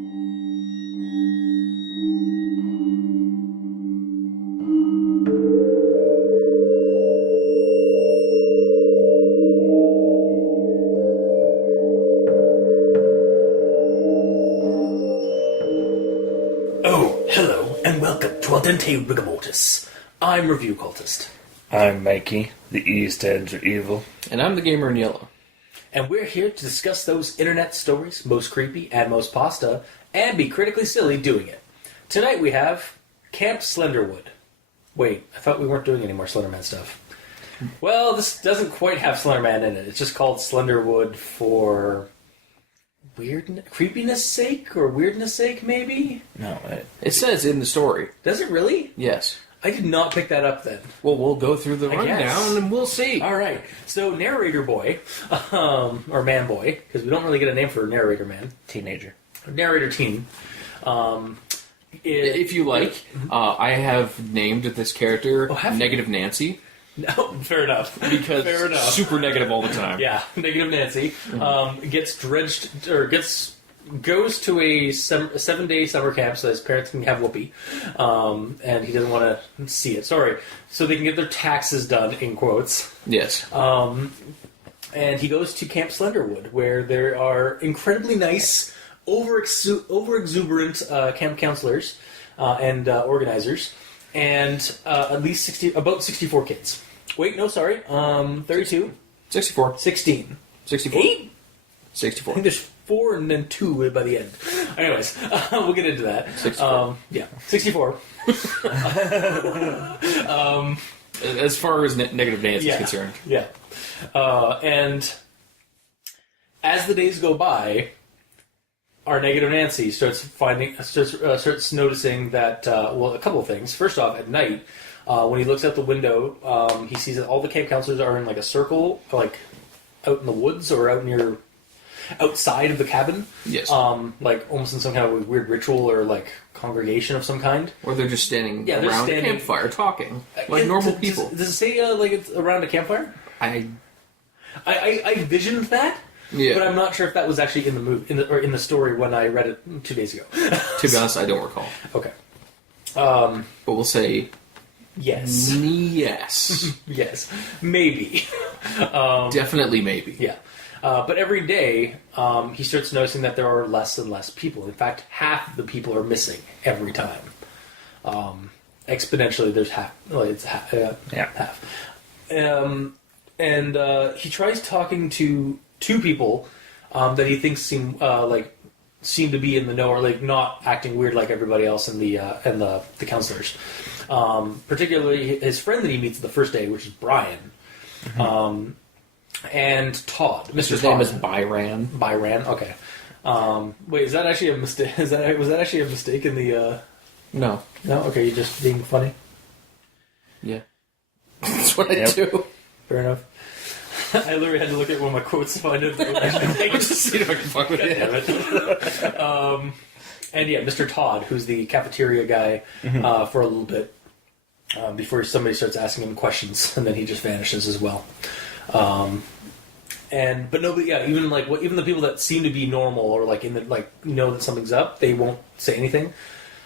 Oh, hello, and welcome to Al Dente Rigamortis. I'm Review Cultist. I'm Mikey, the East Edge of Evil. And I'm the gamer in yellow. And we're here to discuss those internet stories, most creepy and most pasta, and be critically silly doing it. Tonight we have Camp Slenderwood. Wait, I thought we weren't doing any more Slenderman stuff. Well, this doesn't quite have Slenderman in it. It's just called Slenderwood for creepiness sake, or weirdness sake, maybe? No, It says in the story. Does it really? Yes. I did not pick that up then. Well, we'll go through the I guess. rundown and we'll see. All right. So, narrator boy, or man boy, because we don't really get a name for narrator man. teenager. Narrator teen. If you like, I have named this character have you? Negative Nancy. No, fair enough. Because fair enough. super negative all the time. Yeah, Negative Nancy goes to a 7-day summer camp so his parents can have whoopee, and he doesn't want to see it. Sorry, so they can get their taxes done in quotes. Yes. And he goes to Camp Slenderwood, where there are incredibly nice, over-exuberant camp counselors and organizers, and about 64 kids. Wait, no, sorry, 32, 64. 16, 64. 8. I 64. think there's 4 and then 2 by the end. Anyways, we'll get into that. 64. 64. As far as Negative Nancy is concerned. Yeah. And as the days go by, our Negative Nancy starts noticing that, a couple of things. First off, at night, when he looks out the window, he sees that all the camp counselors are in like a circle, like out in the woods or outside of the cabin. Yes. Like almost in some kind of weird ritual or like congregation of some kind. Or they're just standing Yeah, they're around standing- a campfire talking. Like normal people. Does it say like it's around a campfire? I visioned that. Yeah. But I'm not sure if that was actually in the movie or in the story when I read it 2 days ago. To be honest, I don't recall. Okay. But we'll say Yes. yes. Yes. Maybe. Definitely maybe. Yeah. But every day, he starts noticing that there are less and less people. In fact, half of the people are missing every time. Exponentially, there's half. Like it's half. Half. And he tries talking to 2 people that he thinks seem to be in the know, or like not acting weird like everybody else in the counselors. Particularly his friend that he meets the first day, which is Brian. Mm-hmm. And Todd. Mr. His Todd. name is Byran. Byran, okay. Wait, is that actually a mistake? Was that actually a mistake in the... No. No? Okay, you're just being funny? Yeah. That's what I do. Fair enough. I literally had to look at one of my quotes to find out. Just see if I can fuck with it. And yeah, Mr. Todd, who's the cafeteria guy for a little bit, before somebody starts asking him questions, and then he just vanishes as well. But nobody, yeah, even the people that seem to be normal or know that something's up, they won't say anything.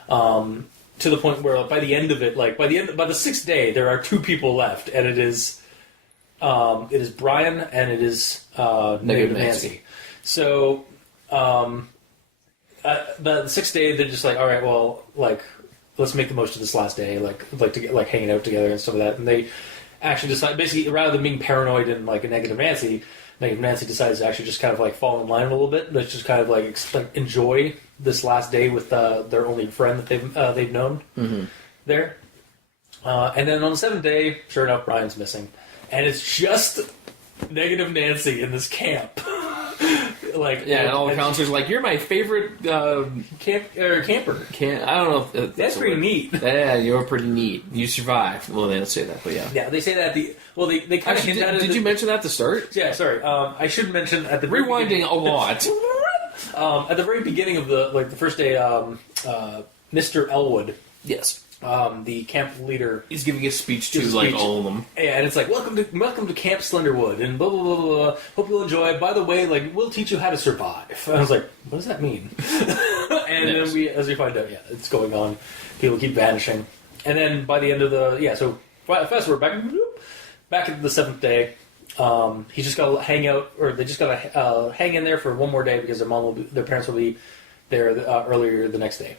To the point where by the end of it, by the 6th day, there are 2 people left, and it is Brian and it is Negative Nancy. So the 6th day, they're just like, all right, well, let's make the most of this last day, to get hanging out together and stuff like that. And they actually decide, basically, rather than being paranoid and a Negative Nancy decides to actually just kind of fall in line a little bit. Let's just kind of enjoy this last day with their only friend that they've known there. And then on the 7th day, sure enough, Brian's missing, and it's just Negative Nancy in this camp. And all the counselors are like, you're my favorite camper. I don't know if that's pretty neat. Yeah, you're pretty neat. You survived. Well, they don't say that, but yeah. Yeah, they say that at the... Well, they kind of... Did you mention that at the start? Yeah, sorry. I should mention at the... Rewinding a lot. At the very beginning of the first day, Mr. Elwood... Yes. The camp leader... He's giving a speech to, all of them. Yeah, and it's welcome to Camp Slenderwood, and blah, blah, blah, blah, blah. Hope you'll enjoy. By the way, we'll teach you how to survive. And I was like, what does that mean? and then as we find out, it's going on. People keep vanishing. And then by the end of so fast forward back at the 7th day, he just got to hang out, or they just got to hang in there for one more day because their parents will be there earlier the next day.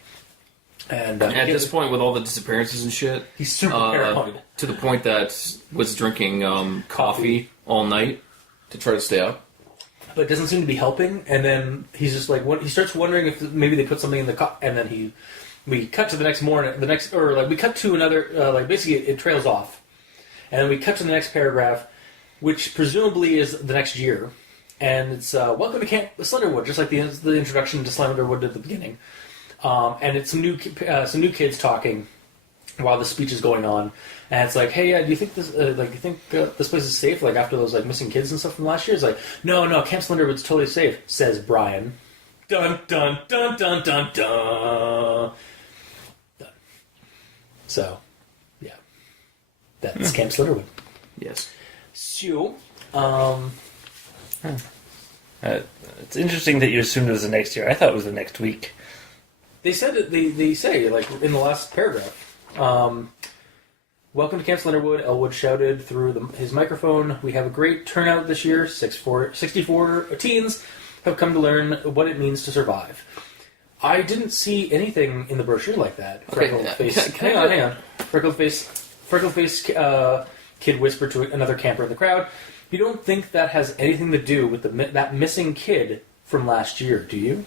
And at this point, with all the disappearances and shit, he's super paranoid. To the point that was drinking coffee all night to try to stay up. But it doesn't seem to be helping, and then he's just like, he starts wondering if maybe they put something in the and then we cut to the next morning, we cut to another, basically it trails off. And then we cut to the next paragraph, which presumably is the next year. And it's, welcome to Camp Slenderwood, just like the introduction to Slenderwood at the beginning. And it's some new kids talking while the speech is going on. And it's like, hey, do you think this, this place is safe, like, after those, like, missing kids and stuff from last year? It's like, no, Camp Slenderwood's totally safe, says Brian. Dun, dun, dun, dun, dun, dun. Done. So, yeah. That's Camp Slenderwood. Yes. So, it's interesting that you assumed it was the next year. I thought it was the next week. They said that they say, like, in the last paragraph, welcome to Camp Slenderwood, Elwood shouted through his microphone. We have a great turnout this year. 64 teens have come to learn what it means to survive. I didn't see anything in the brochure like that. Freckled face. Hang on. Freckled face kid whispered to another camper in the crowd. You don't think that has anything to do with that missing kid from last year, do you?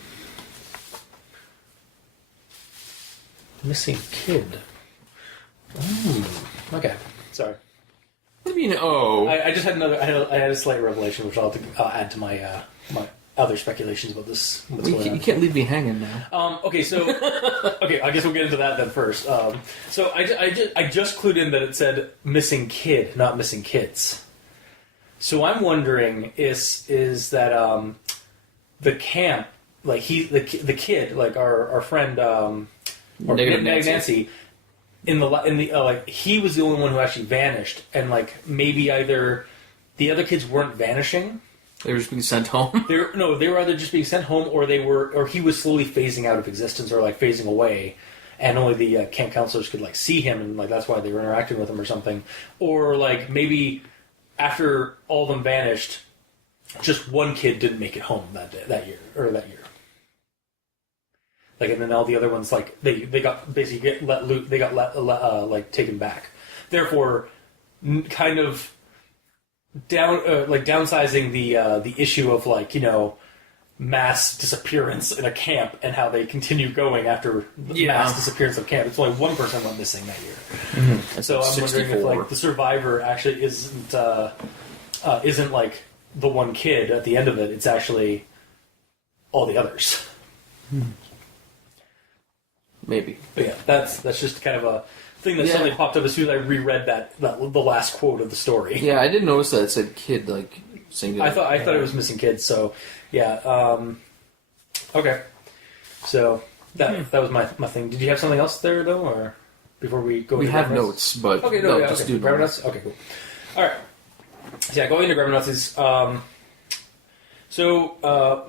Missing kid. Okay. Sorry. What do you mean? Oh, I just had I had a slight revelation, which I'll add to my my other speculations about this. You can't leave me hanging now. Okay, so I guess we'll get into that then first. So I just clued in that it said missing kid, not missing kids. So I'm wondering is that the camp, like the kid, like our friend Negative Nancy. In the he was the only one who actually vanished, and like maybe either the other kids weren't vanishing, they were just being sent home. they were either just being sent home, or he was slowly phasing out of existence, or like phasing away, and only the camp counselors could like see him, and like that's why they were interacting with him or something, or like maybe after all of them vanished, just one kid didn't make it home that year. Like, and then all the other ones, like, they got basically let loose, they got like taken back. Therefore, kind of downsizing the issue of, like, you know, mass disappearance in a camp and how they continue going after mass disappearance of camp. It's only one person went missing that year. Mm-hmm. So I'm wondering if, like, the survivor actually isn't like the one kid at the end of it. It's actually all the others. Hmm. Maybe. But yeah, that's just kind of a thing that suddenly popped up as soon as I reread the last quote of the story. Yeah, I didn't notice that it said kid, like, singular. I thought it was missing kids, so yeah. Okay. So that was my thing. Did you have something else there though, or before we go? We have notes, but just do grammar notes. Okay, cool. All right. So yeah, going into grammar notes is So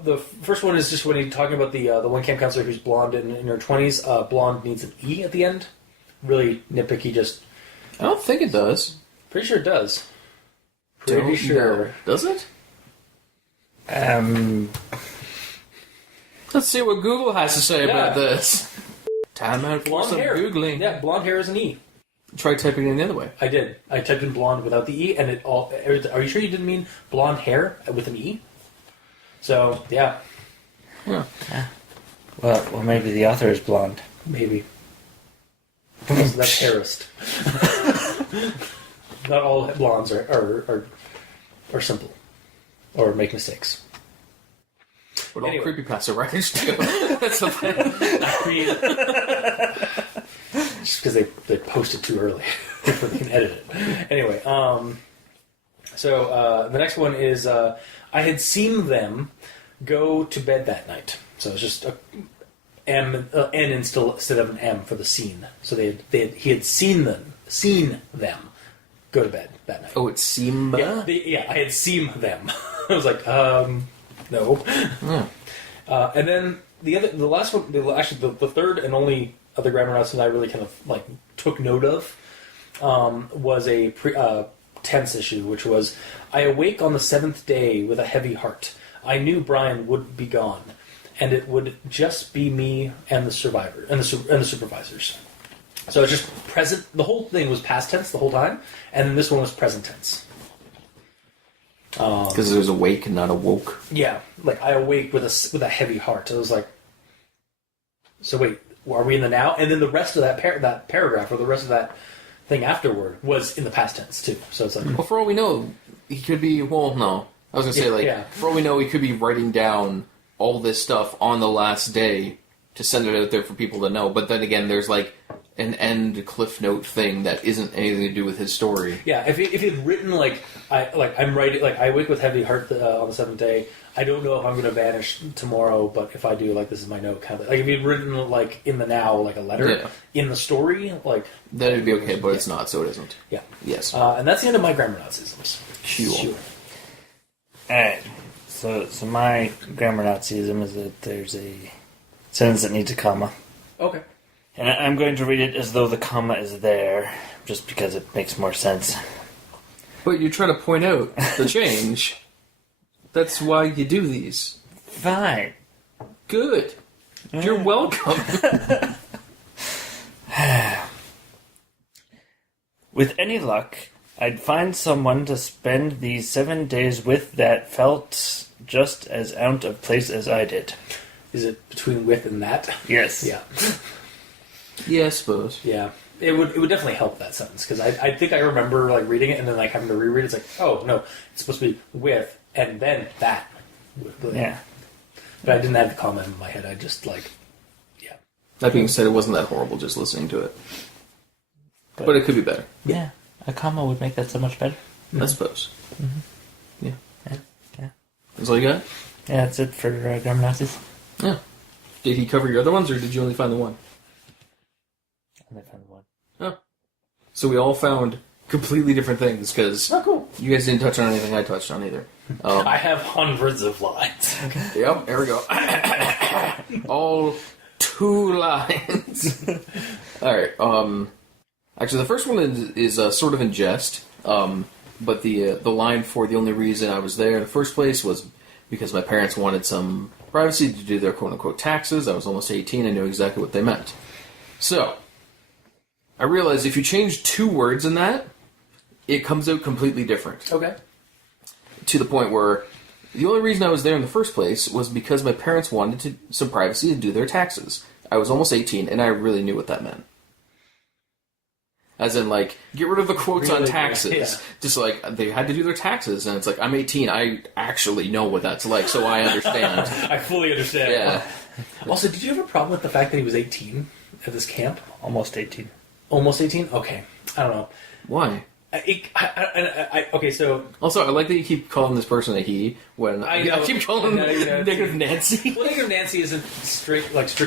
the first one is just when he's talking about the one camp counselor who's blonde in her 20s. Blonde needs an E at the end. Really nitpicky. Just I don't think it does. Pretty sure it does. Pretty sure. No. Does it? Let's see what Google has to say about this. Time out for some Googling. Yeah, blonde hair is an E. Try typing it in the other way. I did. I typed in blonde without the E, and it all. Are you sure you didn't mean blonde hair with an E? So yeah. Yeah. Well, maybe the author is blonde. Maybe. That's terrorist. Not all blondes are simple or make mistakes. But all creepypasta writers do. That's the thing. I mean, just because they post it too early before they can edit it. Anyway, so the next one is I had seen them go to bed that night. So it's just a N instead of an M for the scene. So he had seen them go to bed that night. Oh, it's Simba? Yeah, I had seen them. I was like, no. Yeah. And then the last one, the third and only other grammar announcement I really kind of like took note of was a tense issue, which was, I awake on the 7th day with a heavy heart. I knew Brian would be gone, and it would just be me and the survivor and the supervisors. So it's just present. The whole thing was past tense the whole time, and then this one was present tense. Because it was awake and not awoke. Yeah, like I awake with a heavy heart. It was like, so wait, are we in the now? And then the rest of that paragraph, or the rest of that thing afterward, was in the past tense too. So it's like, well, for all we know, he could be. Well, no, I was gonna say for all we know, he could be writing down all this stuff on the last day to send it out there for people to know. But then again, there's like an end cliff note thing that isn't anything to do with his story. Yeah, if he'd written I'm writing I wake with heavy heart on the 7th day. I don't know if I'm going to vanish tomorrow, but if I do, like, this is my note kind of like if he'd written like in the now, like a letter in the story, like then it'd be okay, but it's not, so it isn't. Yeah. Yes. And that's the end of my grammar Nazisms. Sure. Alright. So my grammar Nazism is that there's a sentence that needs a comma. Okay. And I'm going to read it as though the comma is there, just because it makes more sense. But you try to point out the change. That's why you do these. Fine. Good. You're welcome. With any luck, I'd find someone to spend these 7 days with that felt just as out of place as I did. Is it between with and that? Yes. Yeah. Yeah, I suppose. Yeah. It would definitely help that sentence, because I think I remember like reading it and then like having to reread it. It's like, oh no, it's supposed to be with and then that. Yeah. But I didn't have the comma in my head. I just like, yeah. That being said, it wasn't that horrible just listening to it. But it could be better. Yeah. A comma would make that so much better. I suppose. Mm-hmm. Yeah. That's all you got? Yeah, that's it for grammar Nazis. Yeah. Did he cover your other ones, or did you only find the one? I only found one. Oh. So we all found completely different things, because cool. You guys didn't touch on anything I touched on either. I have hundreds of lines. Yep, there we go. All 2 lines. Alright, actually the first one is sort of in jest, but the line for the only reason I was there in the first place was because my parents wanted some privacy to do their quote-unquote taxes. I was almost 18 and knew exactly what they meant. So, I realized if you change 2 words in that, it comes out completely different. Okay. To the point where the only reason I was there in the first place was because my parents wanted some privacy to do their taxes. I was almost 18, and I really knew what that meant. As in, like, get rid of the quotes on taxes. Yeah. Just like, they had to do their taxes, and it's like, I'm 18, I actually know what that's like, so I understand. I fully understand. Yeah. Also, did you have a problem with the fact that he was 18 at this camp? Almost 18. Almost 18? Okay. I don't know. Why? Okay, so... Also, I like that you keep calling this person a he, when I keep calling Negative Nancy. Well, Negative Nancy isn't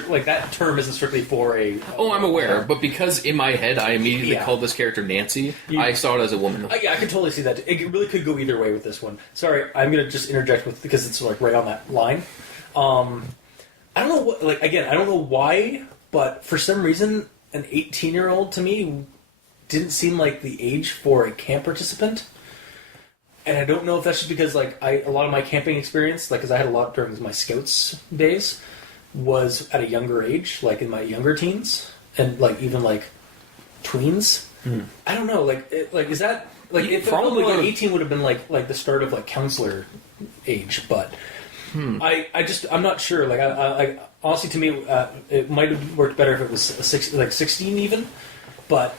like that term isn't strictly for a... Oh, I'm aware, but because in my head I immediately called this character Nancy, I saw it as a woman. Yeah, I can totally see that. It really could go either way with this one. Sorry, I'm going to just interject because it's like right on that line. I don't know what... Like, again, I don't know why, but for some reason, an 18-year-old to me didn't seem like the age for a camp participant. And I don't know if that's just because, like, a lot of my camping experience, like, because I had a lot during my scouts days, was at a younger age, like, in my younger teens, and, like, even, like, tweens. I don't know, is that, like, it probably, like, 18 would have been, like, the start of, like, counselor age, but I'm not sure, like, I honestly, to me, it might have worked better if it was 16 even, but...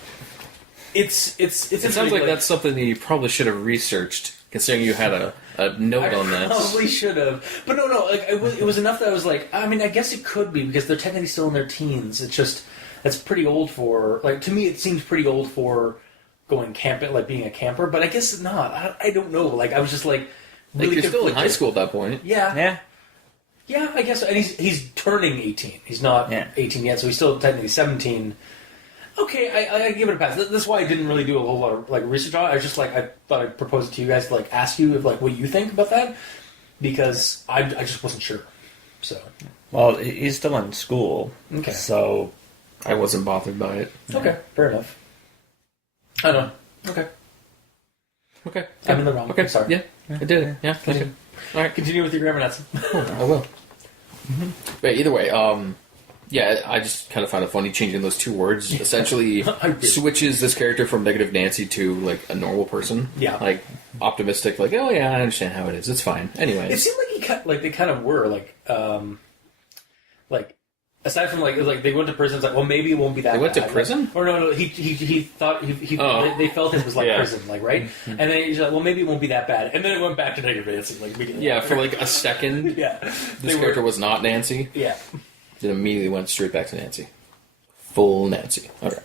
It sounds like that's something that you probably should have researched, considering you had a note on that. I probably should have. But no, like, it was enough that I was like, I mean, I guess it could be, because they're technically still in their teens. It's just, that's pretty old for, like, to me it seems pretty old for going camping, like, being a camper, but I guess not. I don't know. Like, I was just, like, really you're still in high school at that point. Yeah. Yeah, I guess, and he's turning 18. He's not 18 yet, so he's still technically 17. Okay, I give it a pass. That's why I didn't really do a whole lot of like research on it. I was just like, I thought I'd propose it to you guys to like ask you if like what you think about that, because I just wasn't sure. So Well, he's still in school. Okay. So I wasn't bothered by it. okay, fair enough. I don't know. Okay, Okay. I'm in the wrong. Okay. I'm sorry. Yeah, I did it. Yeah. Okay. All right. Continue with your grammar, Nancy. I will. But either way, yeah, I just kind of found it funny changing those two words. Essentially, switches this character from negative Nancy to like a normal person. Yeah. Like optimistic. Like, oh yeah, I understand how it is. It's fine. Anyway, It seemed like they kind of were like aside from like they went to prison. It's like, well, maybe it won't be that. They went to bad. prison? Or no, he thought he Oh. they felt it was like Yeah. prison, like right. And then he's like, well, maybe it won't be that bad. And then it went back to negative Nancy, like immediately. yeah, for like a second, yeah, this character was not Nancy. Yeah, Then immediately went straight back to Nancy. Full Nancy. Okay.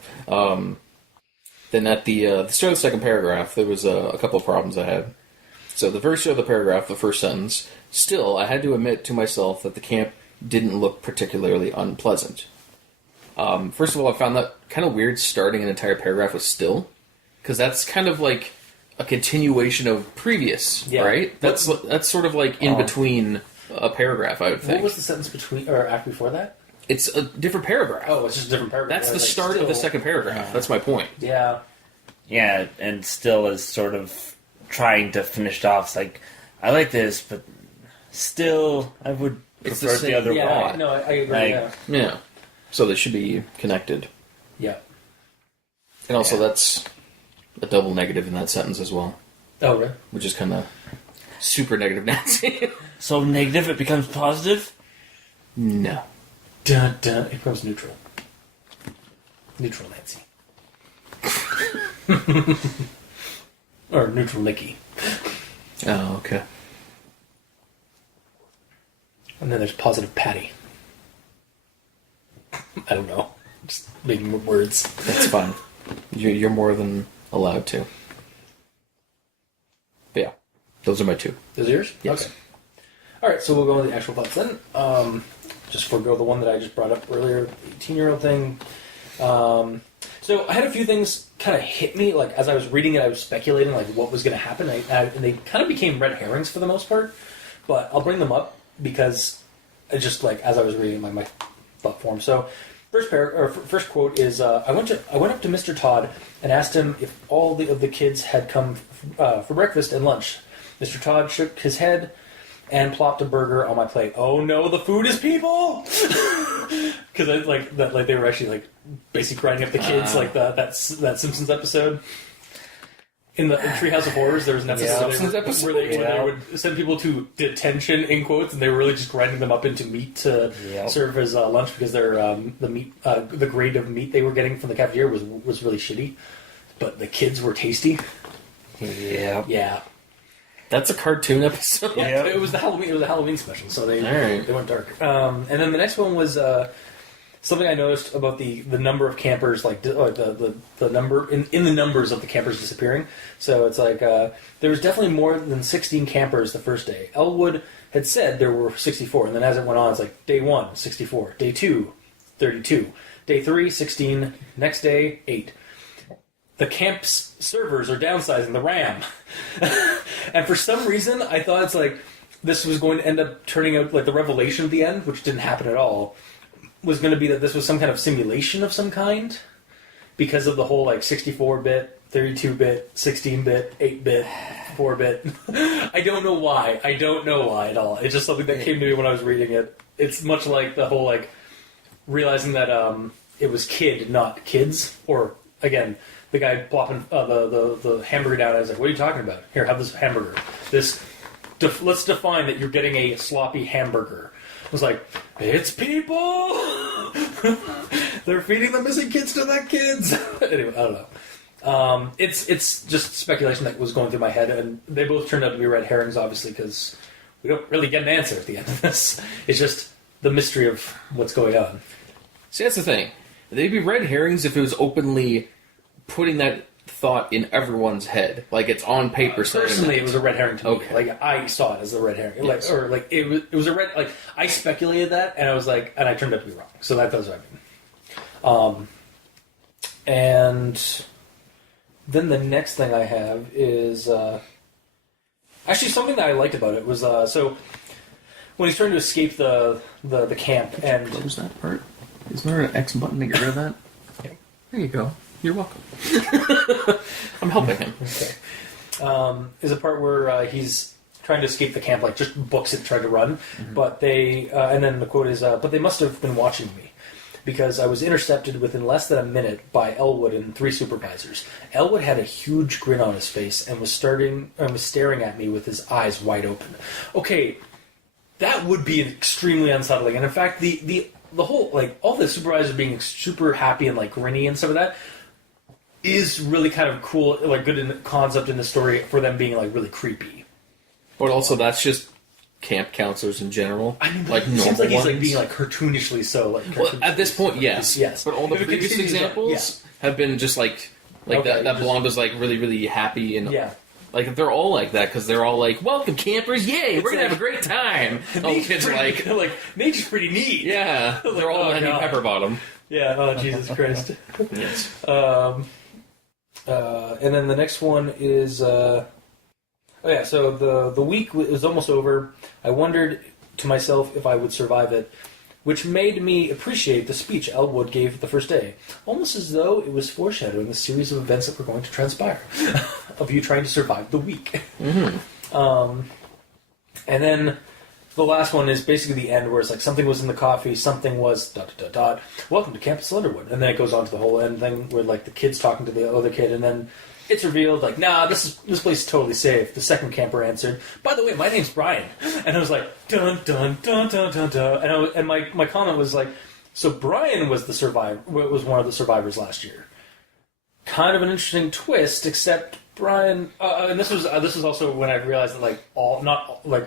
Then at the start of the second paragraph, there was a couple of problems I had. So the first of the paragraph, the first sentence, still, I had to admit to myself that the camp didn't look particularly unpleasant. First of all, I found that kind of weird starting an entire paragraph with still, because that's kind of like a continuation of previous, Yeah. right? That's sort of like in between a paragraph, I would think. what was the sentence between or after before that? It's a different paragraph. Oh, it's just a different paragraph. That's I the was like, start of the still- second paragraph. That's my point. Yeah, yeah, and still is sort of trying to finish it off. It's like, I like this, but still, I would It's the prefer the same- other yeah. one. No, I agree. Like- yeah, Yeah. So they should be connected. yeah. And also that's a double negative in that sentence as well, Oh, right. which is kind of super negative Nancy. So negative, it becomes positive? No. Dun dun. It becomes neutral. Neutral Nancy. Or neutral Nikki. Oh, okay. And then there's positive Patty. I don't know. Just making words. That's fine. You're more than allowed to. But yeah, those are my two. Those are yours? Yes. Okay. Alright, so we'll go with the actual thoughts then. Just forego the one that I just brought up earlier, the 18-year-old thing. So I had a few things kind of hit me. Like, as I was reading it, I was speculating, like, what was going to happen. And they kind of became red herrings for the most part. But I'll bring them up because it just, like, as I was reading my thought form. So, first quote is, I went up to Mr. Todd and asked him if all of the kids had come for breakfast and lunch. Mr. Todd shook his head and plopped a burger on my plate. Oh no, the food is people! Because they were actually like basically grinding up the kids, like that Simpsons episode. In the Treehouse of Horrors, there was an episode where they would send people to detention in quotes, and they were really just grinding them up into meat to serve as lunch because their the grade of meat they were getting from the cafeteria was really shitty, but the kids were tasty. Yeah. Yeah. That's a cartoon episode. Yeah, it was the Halloween special, so they went dark. And then the next one was something I noticed about the number of campers, like the number in the numbers of the campers disappearing. So it's like there was definitely more than 16 campers the first day. Elwood had said there were 64, and then as it went on, it's like day 1, 64, day 2, 32, day 3, 16, next day, 8. The camp's servers are downsizing the RAM. And for some reason, I thought it's like this was going to end up turning out like the revelation at the end, which didn't happen at all, was going to be that this was some kind of simulation of some kind because of the whole like 64-bit, 32-bit, 16-bit, 8-bit, 4-bit. I don't know why. I don't know why at all. It's just something that came to me when I was reading it. It's much like the whole like realizing that it was kid, not kids, or again. The guy plopping the hamburger down. I was like, "What are you talking about? Here, have this hamburger. Let's define that you're getting a sloppy hamburger." I was like, "It's people. They're feeding the missing kids to the kids." Anyway, I don't know. It's just speculation that was going through my head, and they both turned out to be red herrings, obviously, because we don't really get an answer at the end of this. It's just the mystery of what's going on. See, that's the thing. They'd be red herrings if it was openly putting that thought in everyone's head, like it's on paper. Personally, it was a red herring to me. Okay. Like I saw it as a red herring, Yes. it was a red. Like I speculated that, and I was like, and I turned out to be wrong. So that's what I mean. And then the next thing I have is actually something that I liked about it was so when he's trying to escape the camp, and Close that part. Isn't there an X button to get rid of that? Yeah. There you go. You're welcome. I'm helping him. Okay. Is a part where he's trying to escape the camp, like just books it, tried to run, but they, and then the quote is, but they must have been watching me, because I was intercepted within less than a minute by Elwood and 3 supervisors. Elwood had a huge grin on his face and was staring at me with his eyes wide open. Okay, that would be extremely unsettling, and in fact, the whole, like, all the supervisors being super happy and, like, grinny and stuff like that is really kind of cool, like, good in concept in the story for them being, like, really creepy. But also, that's just camp counselors in general. I mean, like it normal seems like he's, ones. like, being, like, cartoonishly so, like... Well, at this point, yes. Yes. But all the If it previous continues on- examples have been just, like Okay, that just- blonde was, like, really, really happy. And Yeah. like, they're all like that, because they're all like, welcome, campers, yay, we're gonna like- have a great time. And all the kids are like, they're like, nature's pretty neat. yeah, they're all oh, Henry God. Pepperbottom. Yeah, oh, Jesus Christ. Yes. And then the next one is, so the week was almost over. I wondered to myself if I would survive it, which made me appreciate the speech Elwood gave the first day, almost as though it was foreshadowing the series of events that were going to transpire, of you trying to survive the week. Mm-hmm. And then the last one is basically the end, where it's like something was in the coffee, something was ... Welcome to Camp Slenderwood, and then it goes on to the whole end thing where like the kid's talking to the other kid, and then it's revealed like, nah, this place is totally safe. The second camper answered, by the way, my name's Brian, and I was like, dun dun dun dun dun dun, and my comment was like, so Brian was was one of the survivors last year. Kind of an interesting twist, except Brian, and this was also when I realized that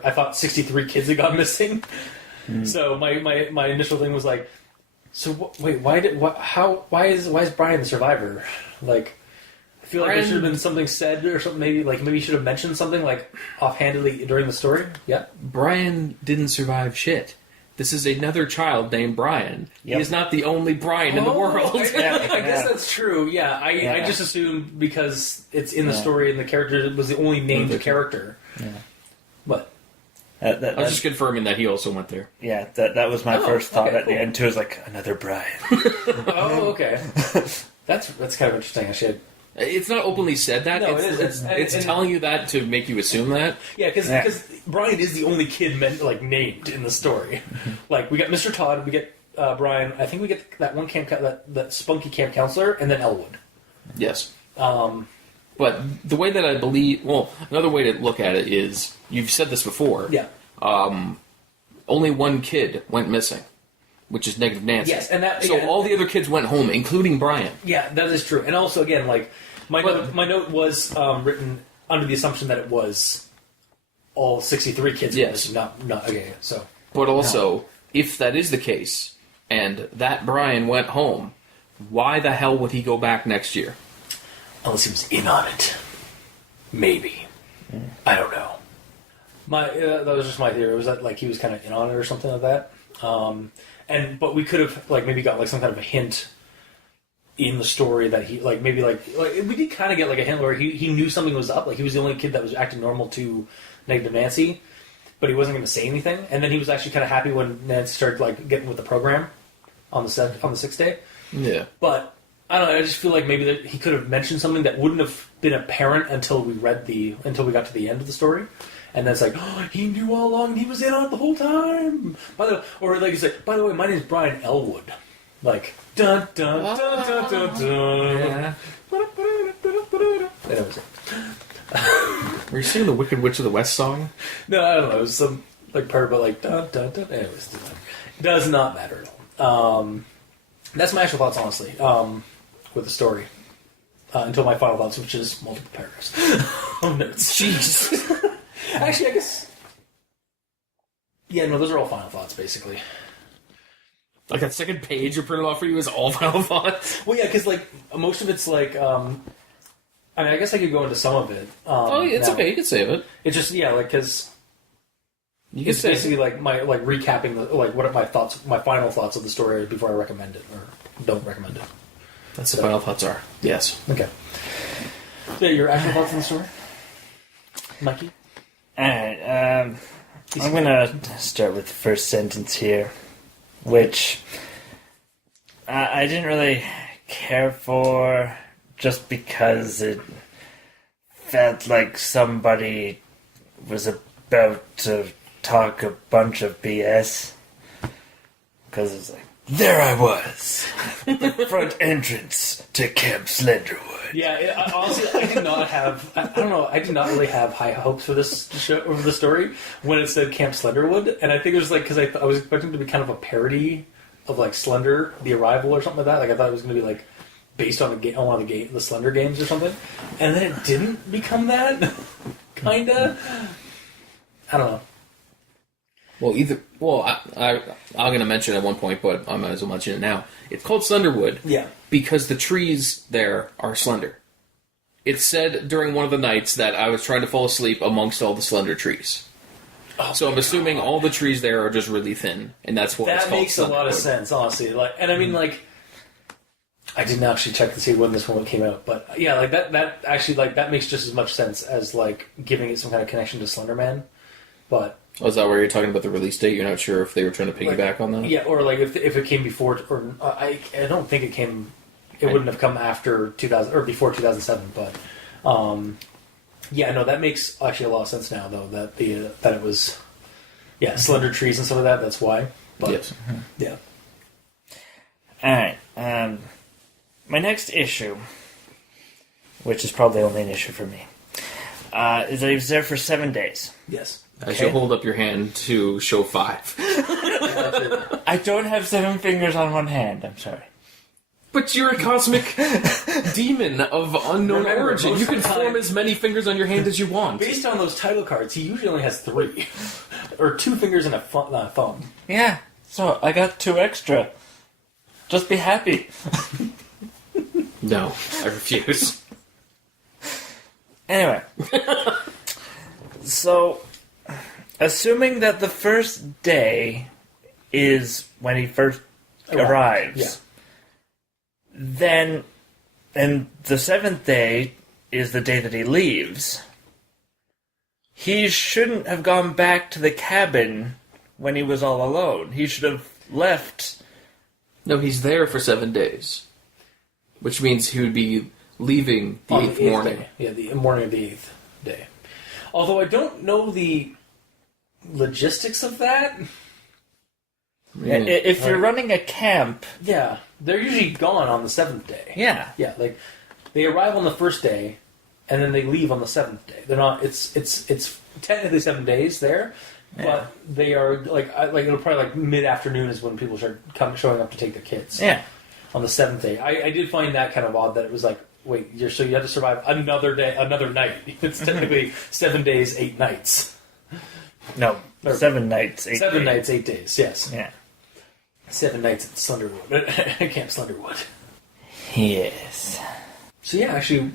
I thought 63 kids had gone missing. So my initial thing was like, so wait, why is Brian the survivor? Like, I feel like there should have been something said or something. Maybe you should have mentioned something like offhandedly during the story. Yeah, Brian didn't survive shit. This is another child named Brian. Yep. He is not the only Brian in the world. I guess that's true. Yeah, I just assumed because it's in the story and the character was the only named character. Yeah. But I was just confirming that he also went there. Yeah, that was my first thought at cool. the end too. Is like another Brian. oh, okay. That's kind of interesting. Actually, It's not openly said that. No, it's, it is. It's telling you that to make you assume that. yeah, because Brian is the only kid named in the story. Like we got Mr. Todd, we get Brian. I think we get that one that spunky camp counselor, and then Elwood. Yes. But the way that I believe, another way to look at it is, you've said this before. Yeah. Only one kid went missing, which is Negative Nancy. Yes, and that. So all the other kids went home, including Brian. Yeah, that is true. And also, again, like my note was written under the assumption that it was all 63 kids. Yes. Not okay. So. But also, if that is the case, and that Brian went home, why the hell would he go back next year? Unless he was in on it. Maybe. I don't know. That was just my theory. Was that like he was kind of in on it or something like that? But we could have maybe got some kind of a hint in the story that he maybe we did kind of get a hint where he knew something was up. Like he was the only kid that was acting normal to Negative Nancy, but he wasn't going to say anything. And then he was actually kind of happy when Nancy started getting with the program on the 6th day. Yeah. But I don't know. I just feel like maybe that he could have mentioned something that wouldn't have been apparent until we got to the end of the story, and then it's like, oh, he knew all along, and he was in on it the whole time. Or like you say, by the way, my name's Brian Elwood. Like dun dun dun dun dun dun. Yeah. That was it. Were you singing the Wicked Witch of the West song? No, I don't know. It was some part about dun dun dun. Anyways, it does not matter at all. That's my actual thoughts, honestly, with the story. Until my final thoughts, which is multiple paragraphs. Oh, notes. Jeez. Actually, I guess... Yeah, no, those are all final thoughts, basically. Like that second page you printed off for you is all final thoughts? Well, yeah, because, most of it's, I guess I could go into some of it. It's now. okay, you can save it. It's just, yeah, because... You can It's save basically it. my recapping what are my final thoughts of the story before I recommend it or don't recommend it. That's the final thoughts are. Yes. Okay. Yeah, your actual thoughts on the story, Mikey? Alright, I'm gonna start with the first sentence here, which I didn't really care for just because it felt like somebody was about to talk a bunch of BS. Because it's like, there I was, the front entrance to Camp Slenderwood. Yeah, honestly, I did not have. I don't know. I did not really have high hopes for this show or for the story when it said Camp Slenderwood, and I think it was like because I was expecting it to be kind of a parody of like Slender, The Arrival, or something like that. Like I thought it was going to be like based on one of the Slender games or something, and then it didn't become that. Kinda. I don't know. Well, I'm going to mention it at one point, but I might as well mention it now. It's called Slenderwood. Yeah. Because the trees there are slender. It said during one of the nights that I was trying to fall asleep amongst all the slender trees. Oh, so I'm assuming all the trees there are just really thin, and that's what it's called. That makes a lot of sense, honestly. Like, and I mean, like, I didn't actually check to see when this one came out, but yeah, like that actually, like, that makes just as much sense as like giving it some kind of connection to Slender Man. But is that where you're talking about the release date? You're not sure if they were trying to piggyback on that? Yeah, or like if it came before, or I don't think it came. It wouldn't have come after 2000 or before 2007, but yeah, no, that makes actually a lot of sense now, though that that it was slender trees and stuff like that. That's why. But, yes. Yeah. All right. My next issue, which is probably only an issue for me, is that he was there for 7 days. Yes. I should hold up your hand to show 5. I don't have 7 fingers on one hand. I'm sorry. But you're a cosmic demon of unknown origin. You can form as many fingers on your hand as you want. Based on those title cards, he usually only has 3. Or 2 fingers and a thumb. Yeah, so I got 2 extra. Just be happy. No, I refuse. Anyway. So, assuming that the first day is when he first arrives, then, and the 7th day is the day that he leaves, he shouldn't have gone back to the cabin when he was all alone. He should have left. No, he's there for 7 days. Which means he would be leaving the 8th morning. Day. Yeah, the morning of the 8th day. Although I don't know the logistics of that. Yeah. If you're running a camp... Yeah, they're usually gone on the 7th day. Yeah. Yeah, like, they arrive on the first day, and then they leave on the 7th day. They're not... It's technically 7 days there, but they are, like it'll probably, like, mid-afternoon is when people start showing up to take their kids. Yeah. On the 7th day. I did find that kind of odd, that it was like, wait, so you have to survive another day, another night. It's technically 7 days, 8 nights. No, 7 nights, 8 days. 7 nights, 8 days, yes. Yeah. 7 nights at Slenderwood. Camp Slenderwood. Yes. So yeah, actually,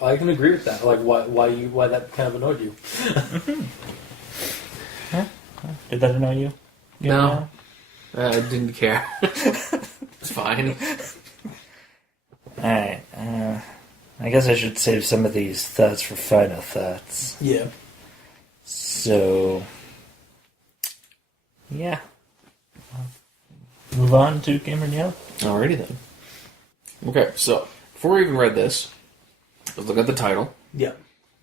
I can agree with that. Like, why that kind of annoyed you. Huh? Did that annoy you? No. I didn't care. It's fine. Alright, I guess I should save some of these thoughts for final thoughts. Yeah. So, yeah. Move on to Cameron Yell. Alrighty then. Okay, so, before I even read this, I was looking at the title, Yeah.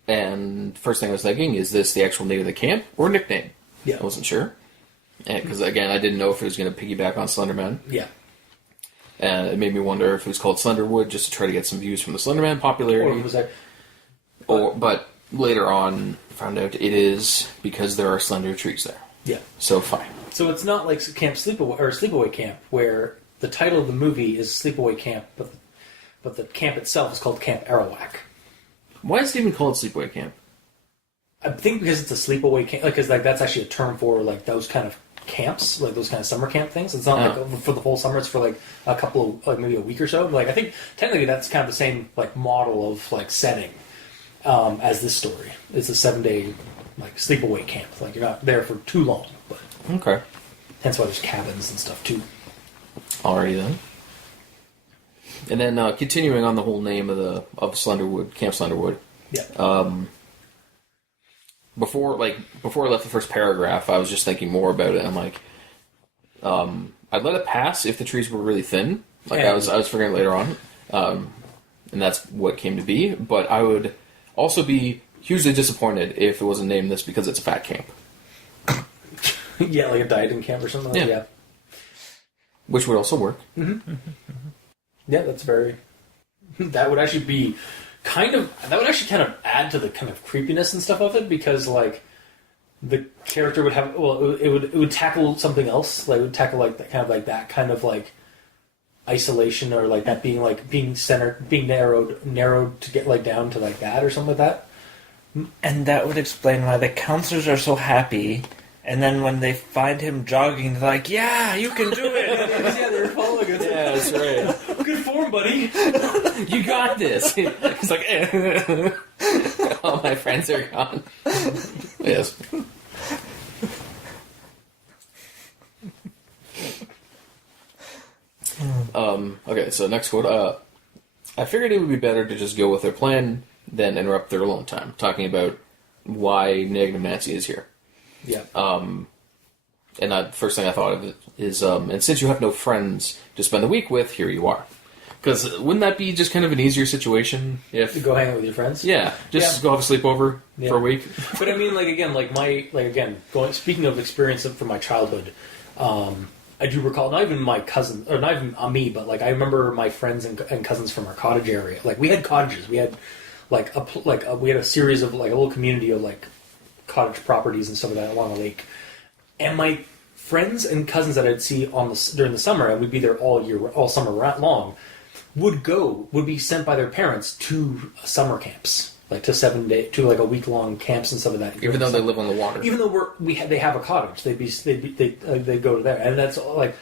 and first thing I was thinking, is this the actual name of the camp, or nickname? Yeah. I wasn't sure. Because, again, I didn't know if it was going to piggyback on Slenderman. Yeah. And it made me wonder if it was called Slenderwood, just to try to get some views from the Slenderman popularity. Or was that... But later on, found out it is because there are slender trees there. Yeah. So fine. So it's not like Camp Sleepaway, or Sleepaway Camp, where the title of the movie is Sleepaway Camp, but the camp itself is called Camp Arawak. Why is it even called Sleepaway Camp? I think because it's a sleepaway camp, because like that's actually a term for like those kind of camps, like those kind of summer camp things. It's not like for the whole summer; it's for like a couple of, like maybe a week or so. But, like I think technically that's kind of the same like model of like setting as this story. It's a 7-day like sleepaway camp. Like you're not there for too long, but Okay. hence why there's cabins and stuff too. Alrighty then. And then continuing on the whole name of Slenderwood, Camp Slenderwood. Yeah. before I left the first paragraph, I was just thinking more about it. I'm like, I'd let it pass if the trees were really thin. Like I was figuring later on, and that's what came to be. But I would also be hugely disappointed if it wasn't named this because it's a fat camp. Yeah, like a dieting camp or something. Yeah. Which would also work. Mm-hmm. Yeah, that's very... That would actually be kind of add to the kind of creepiness and stuff of it, because, like, the character would have... Well, it would tackle something else. Like, it would tackle, like, that kind of, like, isolation, or, like, that being, like, being centered, being narrowed to get, like, down to, like, that or something like that. And that would explain why the counselors are so happy... And then when they find him jogging, they're like, yeah, you can do it. Yeah, they're following us. Yeah, that's right. Good form, buddy. You got this. He's like, all my friends are gone. Yes. Okay, so next quote. I figured it would be better to just go with their plan than interrupt their alone time, talking about why Negative Nancy is here. Yeah. And the first thing I thought of is, and since you have no friends to spend the week with, here you are. Because wouldn't that be just kind of an easier situation if... To go hang out with your friends? Yeah, just go have a sleepover for a week. But I mean, speaking of experience from my childhood, I do recall, not even my cousin, or not even me, but like I remember my friends and cousins from our cottage area. Like we had cottages, we had we had a series of like a little community of like cottage properties and stuff like that along the lake. And my friends and cousins that I'd see during the summer, and we'd be there all summer long, would be sent by their parents to summer camps, like to like a week-long camps and stuff like that. Even though they live on the water. Even though they have a cottage, they go to there, and that's like.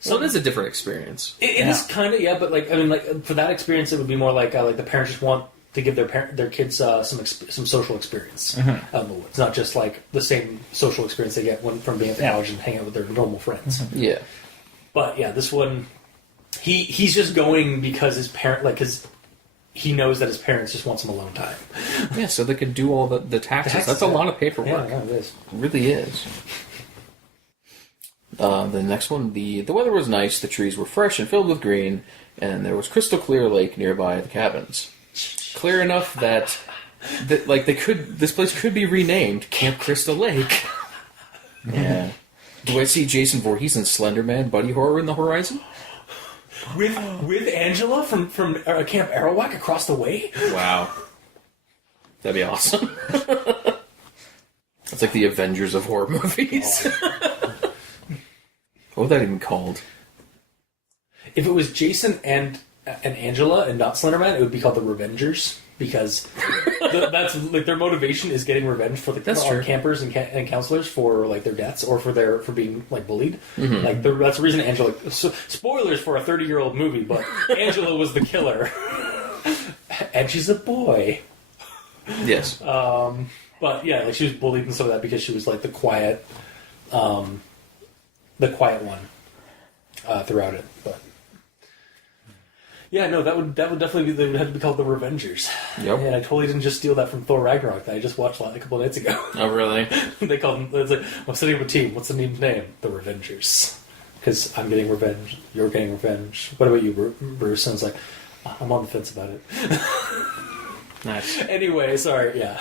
So it is a different experience. It is kind of, yeah, but like I mean, like for that experience, it would be more like the parents just want to give their kids some social experience out in the woods, not just like the same social experience they get from being at the college and hanging out with their normal friends. Yeah, but yeah, this one, he's just going because his parent, like, because he knows that his parents just want some alone time. Yeah, so they can do all the taxes. That's a lot of paperwork. Yeah, it is. It really is. The next one, the weather was nice, the trees were fresh and filled with green, and there was crystal clear lake nearby the cabins. Clear enough that this place could be renamed Camp Crystal Lake. Yeah. Do I see Jason Voorhees and Slender Man buddy horror in the horizon? With Angela from Camp Arawak across the way? Wow. That'd be awesome. It's like the Avengers of horror movies. What would that even called? If it was Jason and Angela and not Slenderman, it would be called the Revengers, because that's like their motivation is getting revenge for the campers and counselors for like their deaths or for being like bullied. Mm-hmm. Like that's the reason Angela. So, spoilers for a 30-year-old movie, but Angela was the killer, and she's a boy. Yes. But yeah, like she was bullied and stuff like that because she was like the quiet one throughout it, but. Yeah, no, that would definitely they would have to be called the Revengers. Yep. And I totally didn't just steal that from Thor Ragnarok that I just watched a couple of nights ago. Oh, really? They call them. It's like, I'm setting up a team. What's the team's name? The Revengers. Because I'm getting revenge. You're getting revenge. What about you, Bruce? And it's like, I'm on the fence about it. Nice. Anyway, sorry. Yeah.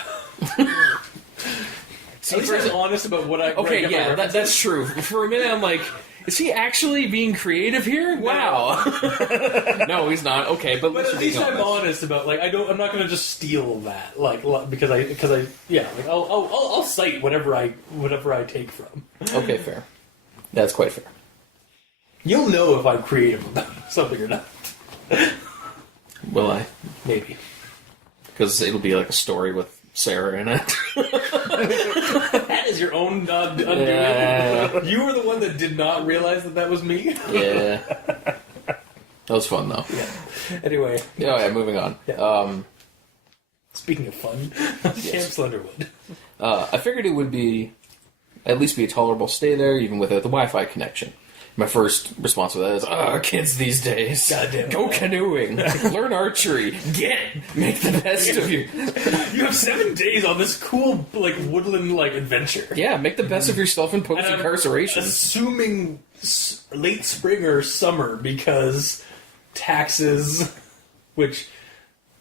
See, at least I was honest about what I. Okay, yeah, that's true. For a minute, I'm like. Is he actually being creative here? Wow. No, he's not. Okay, but at least I'm honest about like I'm not going to just steal that because I I'll cite whatever I take from. Okay, fair. That's quite fair. You'll know if I'm creative about something or not. Will I? Maybe. Because it'll be like a story with Sarah in it. That is your own undoing. Yeah. You were the one that did not realize that was me. Yeah. That was fun, though. Yeah. Anyway. Oh, yeah, moving on. Yeah. Speaking of fun, Camp Slenderwood. I figured it would at least be a tolerable stay there, even without the Wi-Fi connection. my first response to that is, kids these days. Goddamn. Go canoeing. Learn archery. Make the best of you. You have 7 days on this cool, like, woodland, like, adventure. Yeah, make the best of yourself in post-incarceration. Assuming late spring or summer, because taxes, which,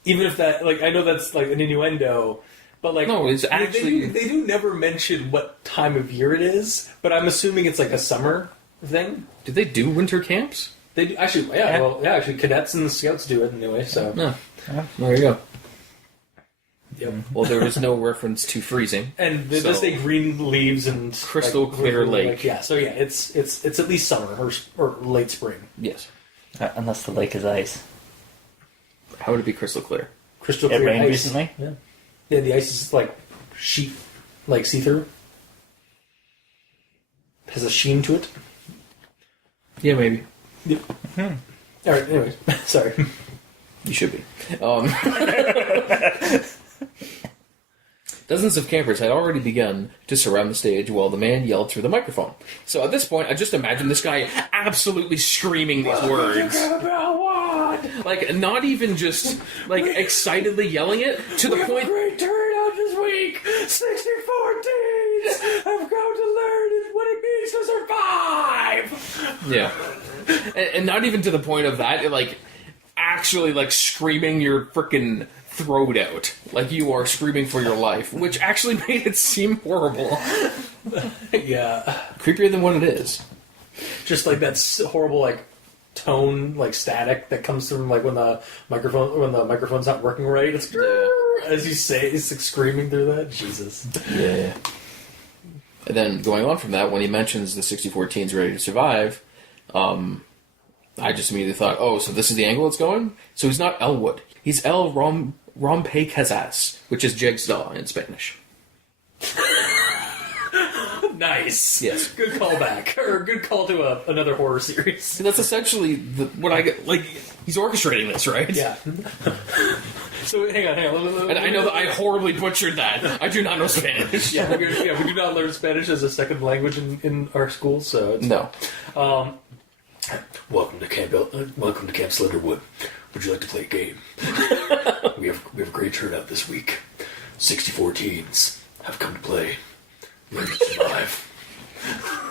even if that, like, I know that's, like, an innuendo, but, like... No, it's actually... They do never mention what time of year it is, but I'm assuming it's, like, a summer thing. Did they do winter camps? They do, actually, actually, cadets and scouts do it anyway, so... No. There you go. Yep. Well, there was no reference to freezing. And they just say green leaves and... Crystal clear lake. Yeah, so yeah, it's at least summer or late spring. Yes. Unless the lake is ice. How would it be crystal clear? Crystal It clear rained ice. recently. Yeah. Yeah, the ice is like sheet, like see-through. Has a sheen to it. Yeah, maybe. Yep. All right. Anyways, sorry. You should be. Dozens of campers had already begun to surround the stage while the man yelled through the microphone. So at this point, I just imagine this guy absolutely screaming these words. Like, not even just, like, excitedly yelling it, to the point... Great turnout this week! 64 teams have come to learn what it means to survive! Yeah. And not even to the point of that, like, actually, like, screaming your frickin' throat out. Like you are screaming for your life, which actually made it seem horrible. Yeah. Creepier than what it is. Just like that horrible, like, tone, like, static that comes from, like, when the microphone's not working right. It's... As you say, it's like screaming through that. Jesus. Yeah. And then going on from that, when he mentions the 64 teens ready to survive, I just immediately thought, oh, so this is the angle it's going? So he's not Elwood. He's El Rompecabezas, which is Jigsaw in Spanish. Nice. Yes. Good callback. Or good call to another horror series. So that's essentially what I get. Like, he's orchestrating this, right? Yeah. So, hang on. And I know that I horribly butchered that. I do not know Spanish. Yeah, we do not learn Spanish as a second language in our schools, so it's... No. Welcome to Camp Slenderwood. Would you like to play a game? we have a great turnout this week. 64 teens have come to play. Ready to survive.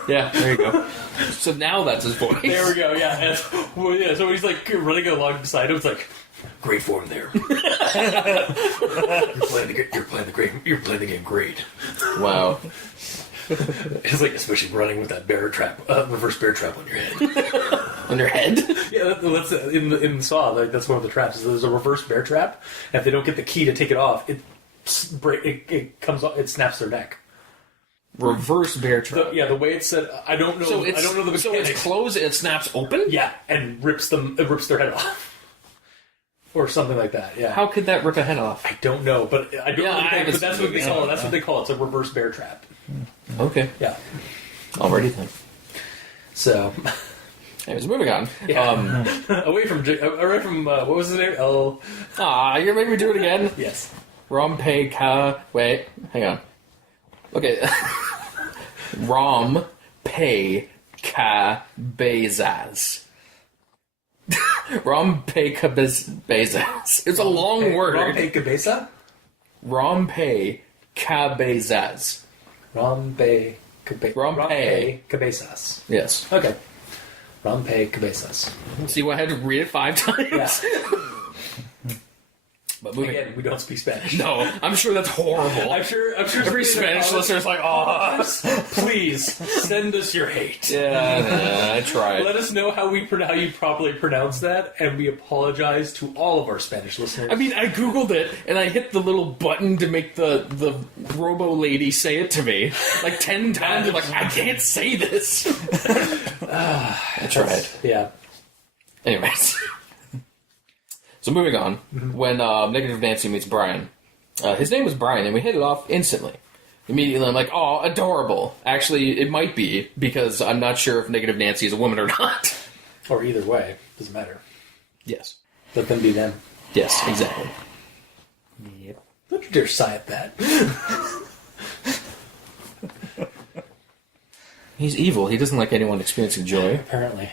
Yeah, there you go. So now that's his voice. There we go. Yeah. So he's like running along beside him. It's like, great form there. You're playing the game great. Wow. It's like, especially running with that reverse bear trap on your head. On your head? Yeah, that's in Saw. Like, that's one of the traps. There's a reverse bear trap, and if they don't get the key to take it off, it comes off. It snaps their neck. Reverse bear trap. The way it's set, I don't know. So I don't know the mechanics. So it's closed and it snaps open? Yeah, and rips their head off, or something like that. Yeah. How could that rip a head off? I don't know, but I don't. Yeah, know but that's what they call it. That's what they call it. It's a reverse bear trap. Okay. Yeah. Alrighty then. So. Anyways, moving on. Yeah. away from what was his name? You're making me do it again? Yes. Wait, hang on. Okay. Rompecabezas. Rompecabezas. It's a long word. Rompecabeza? Rompecabezas. Rompecabezas. Yes. Okay. Rompecabezas. So you had to read it 5 times? Yeah. But moving Again, we don't speak Spanish. No, I'm sure that's horrible. I'm sure Every Spanish listener's like, oh. Please, send us your hate. Yeah, I tried. Let us know how you properly pronounce that, and we apologize to all of our Spanish listeners. I mean, I googled it, and I hit the little button to make the robo lady say it to me. Like 10 times, I'm like, I can't say this. I tried. Yeah. Anyways. So moving on, when Negative Nancy meets Brian, his name was Brian, and we hit it off instantly. Immediately, I'm like, oh, adorable. Actually, it might be, because I'm not sure if Negative Nancy is a woman or not. Or either way, doesn't matter. Yes. Let them be them. Yes, exactly. Yep. Don't you dare sigh at that. He's evil. He doesn't like anyone experiencing joy. Apparently.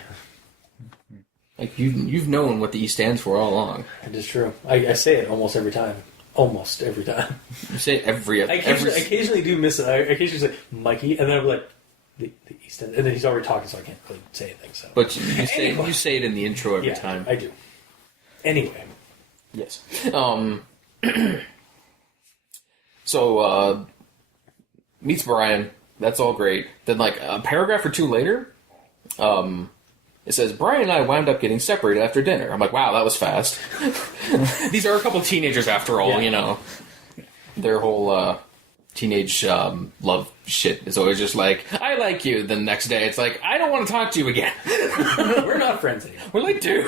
Like you've known what the E stands for all along. It is true. I say it almost every time. Almost every time. You say it I occasionally do miss it. I occasionally say Mikey, and then I'm like, the East End, and then he's already talking, so I can't really say anything. So, but you say it in the intro every time. I do. Anyway, yes. So meets Brian. That's all great. Then, like a paragraph or two later, it says, Brian and I wound up getting separated after dinner. I'm like, wow, that was fast. These are a couple teenagers after all, you know. Their whole teenage love shit is always just like, I like you. Then the next day it's like, I don't want to talk to you again. We're not friends anymore. We're like, dude.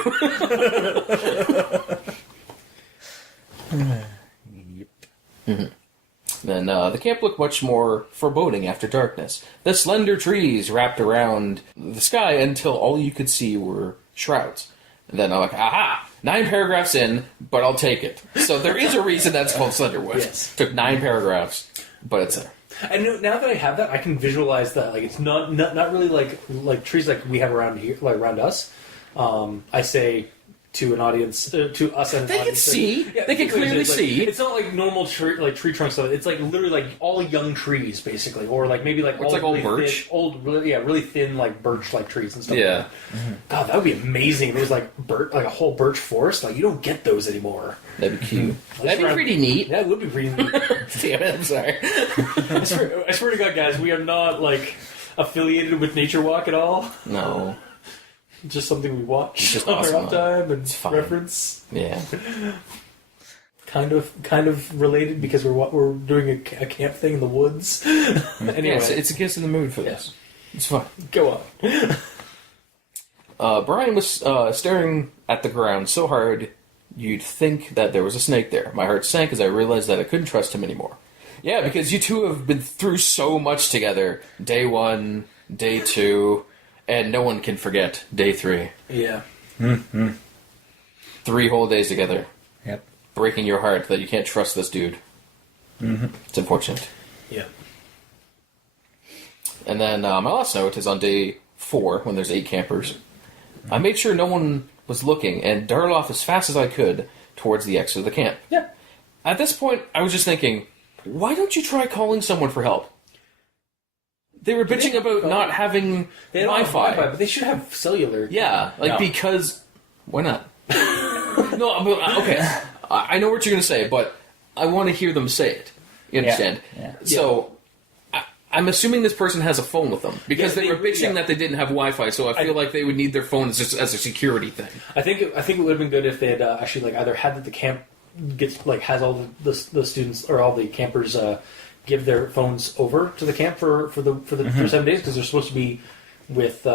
Yep. Mm-hmm. Then the camp looked much more foreboding after darkness. The slender trees wrapped around the sky until all you could see were shrouds. And then I'm like, aha! 9 paragraphs in, but I'll take it. So there is a reason that's called Slenderwood. Yes. Took 9 paragraphs, but it's there. I know now that I have that, I can visualize that. Like it's not really like trees like we have around here, like around us. I say to an audience, to us and an They can audience, see. Yeah, They can clearly see. It's not like normal tree trunk stuff. It's like literally like all young trees, basically, or like maybe like it's like really old birch, thin, really thin like birch like trees and stuff. Yeah. Like that. Mm-hmm. God, that would be amazing. If it was like a whole birch forest. Like you don't get those anymore. That'd be cute. That'd be around, pretty neat. That would be pretty neat. Damn it! I'm sorry. I swear to God, guys, we are not like affiliated with Nature Walk at all. No. Just something we watch it's just on awesome, our off time and fine. reference. Yeah. Kind of related because we're doing a camp thing in the woods. Anyway, Yeah, it's against the mood for this. It's fine. Go on. Brian was staring at the ground so hard you'd think that there was a snake there. My heart sank as I realized that I couldn't trust him anymore. Yeah, because you two have been through so much together. Day 1, day 2, and no one can forget day 3. Yeah. 3 whole days together. Yep. Breaking your heart that you can't trust this dude. Mm-hmm. It's unfortunate. Yeah. And then my last note is on day 4, when there's 8 campers. I made sure no one was looking and darted off as fast as I could towards the exit of the camp. Yeah. At this point, I was just thinking, why don't you try calling someone for help? They were bitching about not having They don't have Wi-Fi. Wi-Fi, but they should have cellular. Yeah, like No. because... Why not? No, but, okay. I know what you're going to say, but I want to hear them say it. You understand? Yeah. So... I'm assuming this person has a phone with them because they were bitching that they didn't have Wi-Fi. So I feel like they would need their phones just as a security thing. I think it would have been good if they had actually like either had that the camp gets like has all the students or all the campers give their phones over to the camp for 7 days because they're supposed to be with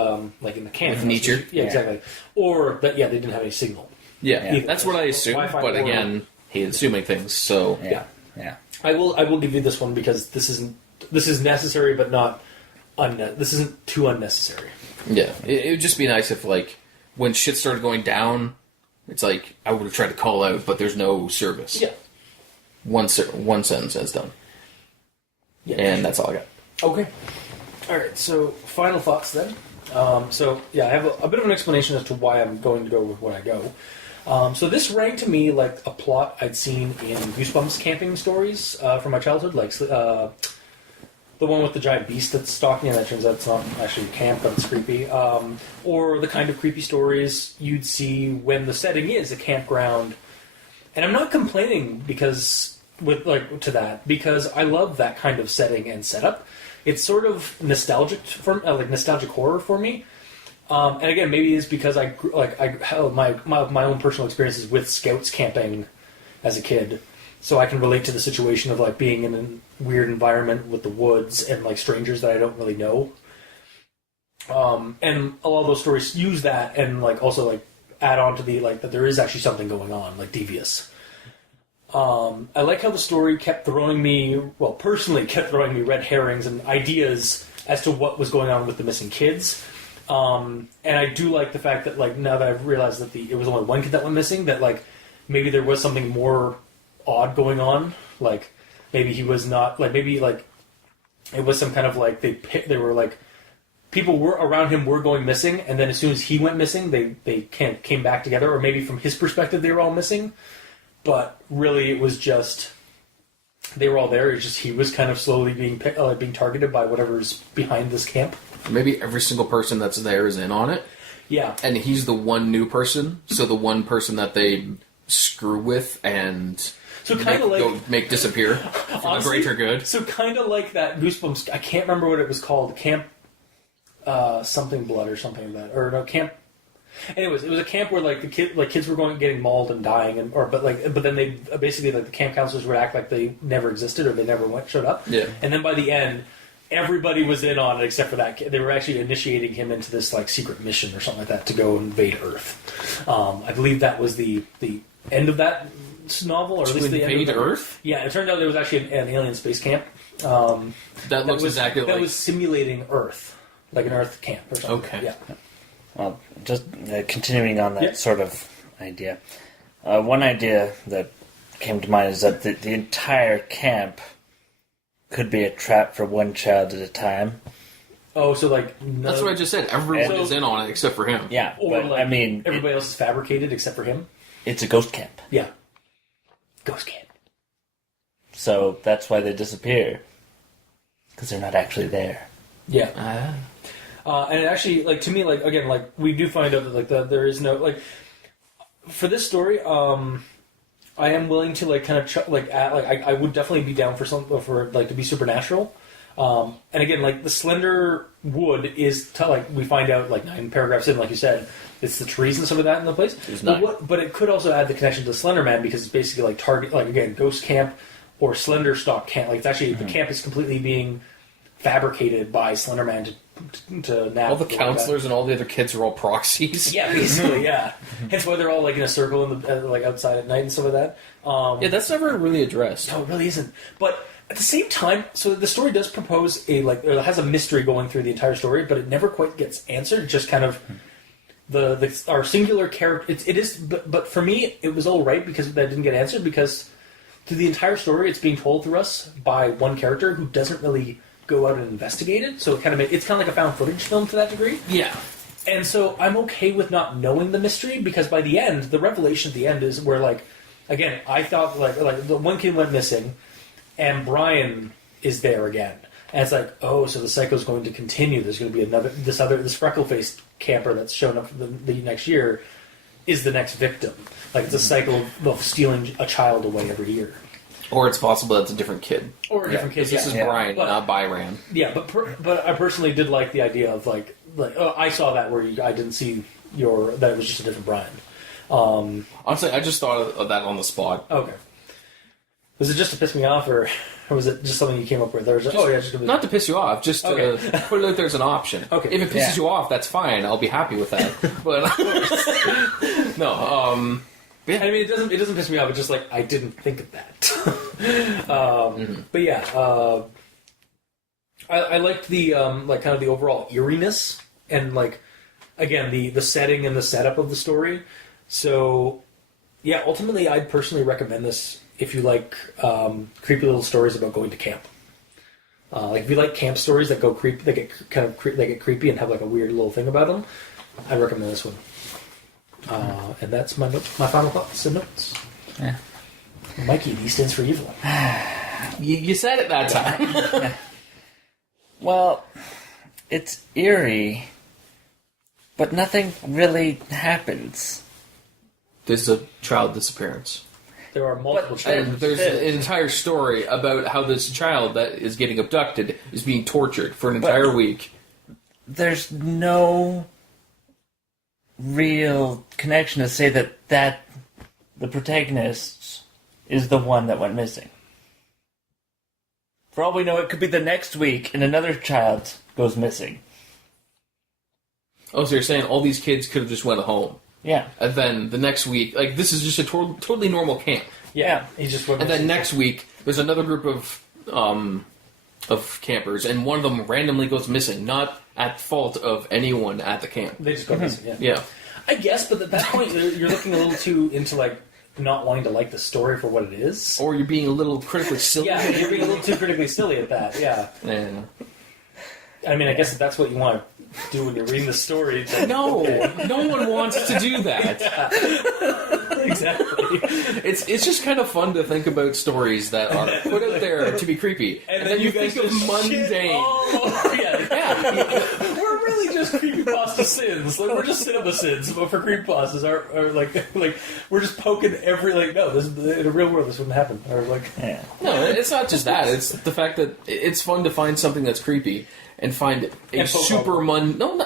like in the camp With nature. Yeah, exactly. Or that they didn't have any signal. Yeah, that's what I assumed. Wi-Fi But or- again, he's assuming things. So Yeah. I will give you this one because this is necessary but not this isn't too unnecessary. yeah, it would just be nice if like when shit started going down, it's like I would have tried to call out, but there's no service. Yeah. One sentence is done, Yeah. and that's all I got. Okay. All right. So final thoughts then. I have a bit of an explanation as to why I'm going to go with what I go. So this rang to me like a plot I'd seen in Goosebumps camping stories from my childhood, like the one with the giant beast that's stalking you, and that turns out it's not actually camp, but it's creepy. Or the kind of creepy stories you'd see when the setting is a campground. And I'm not complaining because I love that kind of setting and setup. It's sort of nostalgic nostalgic horror for me. And again, maybe it's because I have my own personal experiences with scouts camping as a kid, so I can relate to the situation of like being in a weird environment with the woods and like strangers that I don't really know. And a lot of those stories use that and like also like add on to the like that there is actually something going on, like devious. I like how the story kept throwing me red herrings and ideas as to what was going on with the missing kids. And I do like the fact that, like, now that I've realized that it was only one kid that went missing, that, like, maybe there was something more odd going on. Like, maybe he was not, like, maybe, like, it was some kind of, like, they were, like, people were around him were going missing, and then as soon as he went missing, they came back together, or maybe from his perspective they were all missing. But really, it was just they were all there. It's just he was kind of slowly being targeted by whatever's behind this camp. Maybe every single person that's there is in on it. Yeah, and he's the one new person, so the one person that they screw with and so kind of make disappear for honestly, the greater good. So kind of like that Goosebumps. I can't remember what it was called. Camp something blood or something like that, or no camp. Anyways, it was a camp where like kids were getting mauled and dying, but then they basically like the camp counselors would act like they never existed or they never showed up. Yeah, and then by the end, everybody was in on it except for that kid. They were actually initiating him into this like secret mission or something like that to go invade Earth. I believe that was the end of that novel, or at least the end of Earth. Yeah, it turned out there was actually an alien space camp. That looks exactly that like was simulating Earth, like an Earth camp or something. Okay, yeah. Well, just continuing on that sort of idea. One idea that came to mind is that the entire camp could be a trap for one child at a time. Oh, so like that's what I just said. Everyone is in on it except for him. Yeah, or but like, I mean, everybody else is fabricated except for him. It's a ghost camp. Yeah, ghost camp. So that's why they disappear, because they're not actually there. Yeah. And it actually, like, to me, like, again, like, we do find out that, like, there is no, like, for this story, I am willing to, like, kind of, I would definitely be down for to be supernatural. And again, like, the Slenderwood is, we find out, like, 9 paragraphs in, like you said, it's the trees and some of that in the place. But it could also add the connection to Slender Man, because it's basically, like, again, ghost camp or Slender Stock camp. Like, it's actually, the camp is completely being fabricated by Slender Man to navigate. All the counselors and all the other kids are all proxies. Yeah, basically, yeah. Hence why they're all like in a circle in the like outside at night and stuff like that. Yeah, that's never really addressed. No, it really isn't. But at the same time, so the story does propose it has a mystery going through the entire story, but it never quite gets answered. It just kind of our singular character. It is, but for me, it was all right because that didn't get answered, because through the entire story, it's being told through us by one character who doesn't really go out and investigate it, so it's kind of like a found footage film to that degree. Yeah, and so I'm okay with not knowing the mystery, because by the end, the revelation at the end is where, like, again, I thought like the one kid went missing, and Brian is there again, and it's like, oh, so the cycle's going to continue. There's going to be this freckle faced camper that's shown up for the next year is the next victim. Like, it's a cycle of stealing a child away every year. Or it's possible that's a different kid. Or a different kid. This is Brian, not Byran. Yeah, but I personally did like the idea of like I saw that where I didn't see that it was just a different Brian. Honestly, I just thought of that on the spot. Okay. Was it just to piss me off, or was it just something you came up with? Or Not to piss you off, just to put it out there as an option. Okay. If it pisses you off, that's fine. I'll be happy with that. But no. Yeah. I mean, it doesn't piss me off. It's just like I didn't think of that. But yeah, I liked the like kind of the overall eeriness and like again the setting and the setup of the story. So yeah, ultimately, I'd personally recommend this if you like creepy little stories about going to camp. Like if you like camp stories that go creepy, they get creepy and have like a weird little thing about them. I'd recommend this one. And that's my final thoughts and notes. Yeah. Mikey, D stands for evil. You said it that time. Well, it's eerie, but nothing really happens. There's a child disappearance. There are multiple And children. there's an entire story about how this child that is getting abducted is being tortured for an entire week. There's no real connection to say that the protagonist is the one that went missing. For all we know, it could be the next week and another child goes missing. Oh, so you're saying all these kids could have just went home. Yeah. And then the next week, like, this is just a totally normal camp. Yeah, he just went. And then next week, there's another group of campers, and one of them randomly goes missing, not at fault of anyone at the camp. They just go missing. Yeah. Yeah. I guess, but at that point, you're looking a little too into like not wanting to like the story for what it is. Or you're being a little critically silly. Yeah, you're being a little too critically silly at that. Yeah. Yeah. I mean, I guess if that's what you want to do when you're reading the story. Then, No, no one wants to do that. Exactly. It's just kind of fun to think about stories that are put out there to be creepy, and then you think of mundane. Yeah. We're really just creepypasta sins. Like, we're just cinema sins, but for creepypastas are like we're just poking every no. This in the real world this wouldn't happen. Or No, it's not just that. It's the fact that it's fun to find something that's creepy and find a super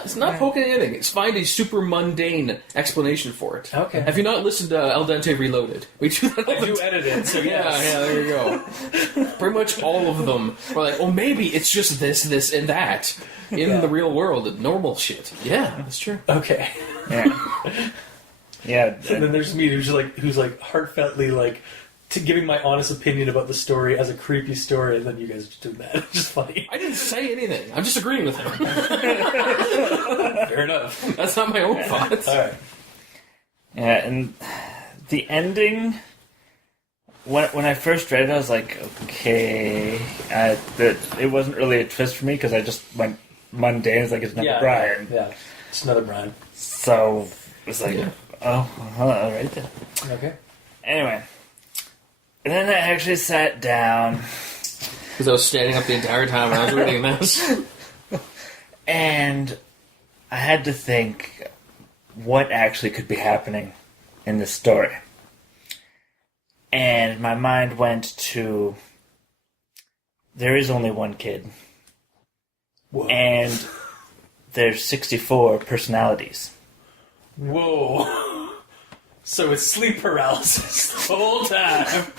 it's not poking anything. It's find a super mundane explanation for it. Okay. Have you not listened to Al Dente Reloaded? We do that. I do edit it, so yes. Yeah, there you go. Pretty much all of them are like, oh, maybe it's just this, and that in the real world, normal shit. Yeah, that's true. Okay. Yeah. Yeah. And then there's me who's heartfeltly giving my honest opinion about the story as a creepy story, and then you guys are just doing that. It's just funny. I didn't say anything. I'm just agreeing with him. Fair enough. That's not my own thoughts. All right. Yeah, and the ending, when I first read it, I was like, okay, it wasn't really a twist for me because I just went mundane. It's like it's another Brian. Yeah, it's another Brian. So it was like, all right then. Okay. Anyway, and then I actually sat down. Because I was standing up the entire time when I was reading this. And I had to think what actually could be happening in this story. And my mind went to, there is only one kid. Whoa. And there's 64 personalities. Whoa. So it's sleep paralysis the whole time.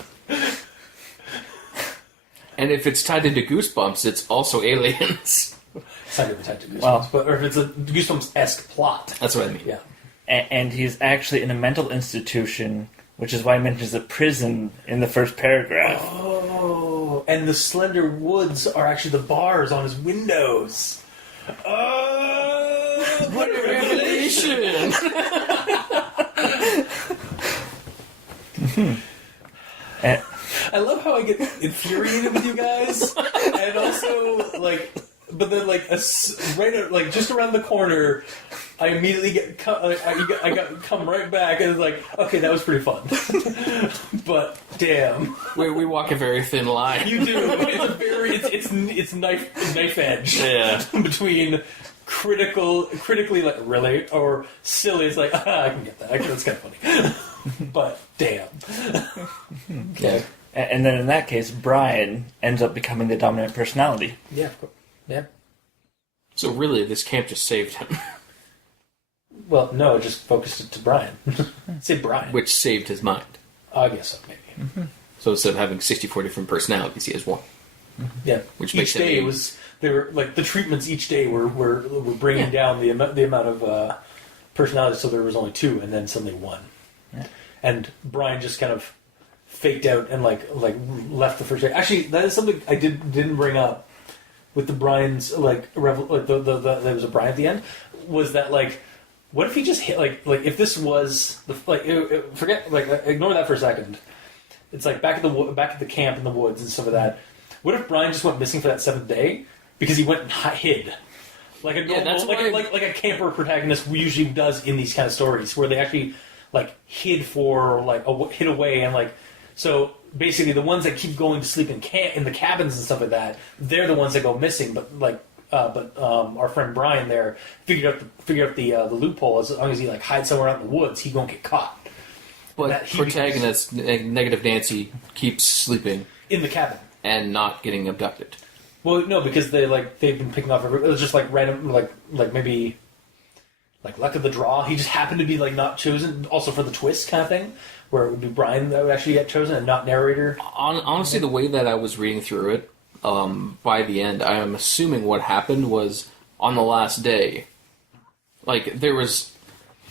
And if it's tied into Goosebumps, it's also aliens. It's not really tied to Goosebumps, or if it's a Goosebumps-esque plot. That's what I mean. Yeah. And he's actually in a mental institution, which is why he mentions a prison in the first paragraph. Oh, and the slender woods are actually the bars on his windows. Oh, What a revelation! I love how I get infuriated with you guys, and also but then just around the corner, I immediately I got come right back, and it's like, okay, that was pretty fun, but damn, we walk a very thin line. you do. It's knife edge. Yeah. Between critically really or silly. It's like I can get that. That's kind of funny, but damn. Okay. And then in that case, Brian ends up becoming the dominant personality. Yeah, of course. Yeah. So really, this camp just saved him. Well, no, it just focused it to Brian. Say Brian. Which saved his mind. I guess so, maybe. Mm-hmm. So instead of having 64 different personalities, he has one. Yeah. Which each makes it day a- they were the treatments each day were bringing down the amount of personalities, so there was only 2, and then suddenly 1. Yeah. And Brian just kind of faked out and left the first day. Actually, that is something I didn't bring up with the Brian's there was a Brian at the end. Was that what if he just hit if this was the forget ignore that for a second. It's back at the camp in the woods and stuff like that. What if Brian just went missing for that 7th day because he went and hid? Like a a camper protagonist usually does in these kind of stories, where they actually hid for hid away, and so basically the ones that keep going to sleep in the cabins and stuff like that, they're the ones that go missing. But our friend Brian there figured out the loophole. As long as he hides somewhere out in the woods, he won't get caught. But protagonist Negative Nancy keeps sleeping in the cabin and not getting abducted. Well, no, because they've been picking off. It was just random, maybe luck of the draw. He just happened to be not chosen. Also for the twist kind of thing, where it would be Brian that would actually get chosen and not narrator. Honestly, the way that I was reading through it, by the end, I am assuming what happened was on the last day, there was.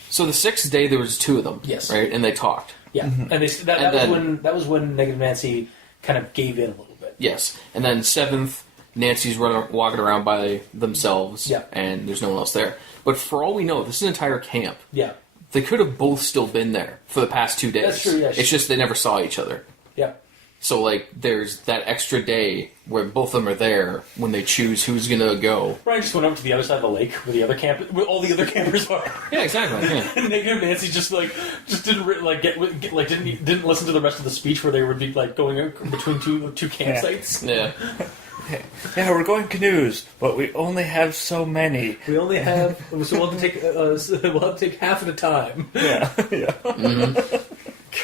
So the 6th day there was 2 of them, yes, right, and they talked. Yeah, and that was when Negative Nancy kind of gave in a little bit. Yes, and then 7th, Nancy's walking around by themselves, and there's no one else there. But for all we know, this is an entire camp. Yeah. They could have both still been there for the past 2 days. That's true, yeah. It's just they never saw each other. Yeah. So, like, there's that extra day where both of them are there when they choose who's going to go. Brian just went up to the other side of the lake where all the other campers are. Yeah, exactly. Yeah. And Negative Nancy just didn't didn't listen to the rest of the speech where they would be like going between two campsites. Yeah. Yeah, we're going canoes, but we only have so many. We only have so we'll have to take half at a time. Yeah, yeah.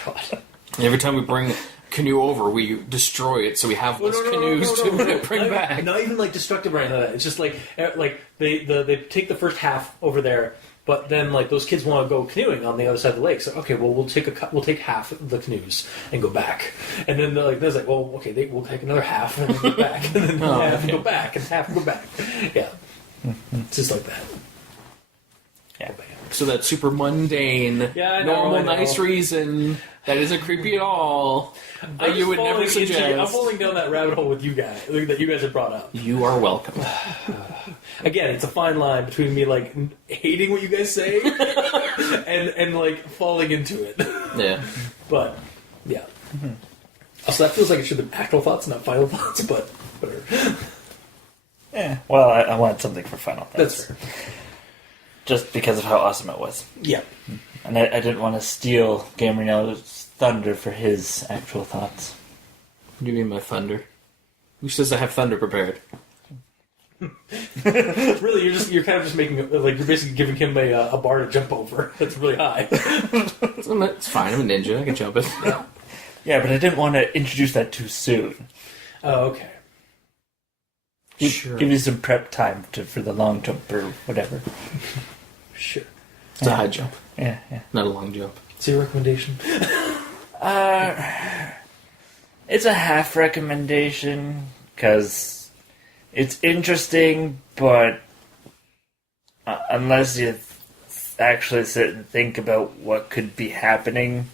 God. Every time we bring a canoe over, we destroy it, so we have less canoes to bring back. Not even like destructive or anything like that. It's just like they take the first half over there, but then like those kids want to go canoeing on the other side of the lake. So okay, well we'll take half of the canoes and go back, and then there's like, well okay, we'll take another half and then go back, and then half and go back, and half and go back. Yeah, it's just like that. Yeah. So that super mundane, normal, nice reason that isn't creepy at all. That you would never suggest. I'm falling down that rabbit hole with you guys that you guys have brought up. You are welcome. Again, it's a fine line between me like hating what you guys say and like falling into it. Yeah. But yeah. Also, that feels like it should have been actual thoughts, not final thoughts. But whatever. Yeah. Well, I want something for final thoughts. That's fair. Just because of how awesome it was. Yeah. And I didn't want to steal Gamerino's thunder for his actual thoughts. What do you mean by thunder? Who says I have thunder prepared? Really, you're kind of just making like you're basically giving him a bar to jump over. That's really high. It's fine. I'm a ninja. I can jump it. Yeah, but I didn't want to introduce that too soon. Oh, okay. Give you some prep time for the long jump or whatever. Sure. It's a high jump, Yeah. not a long jump. What's your recommendation? It's a half recommendation because it's interesting, but unless you actually sit and think about what could be happening,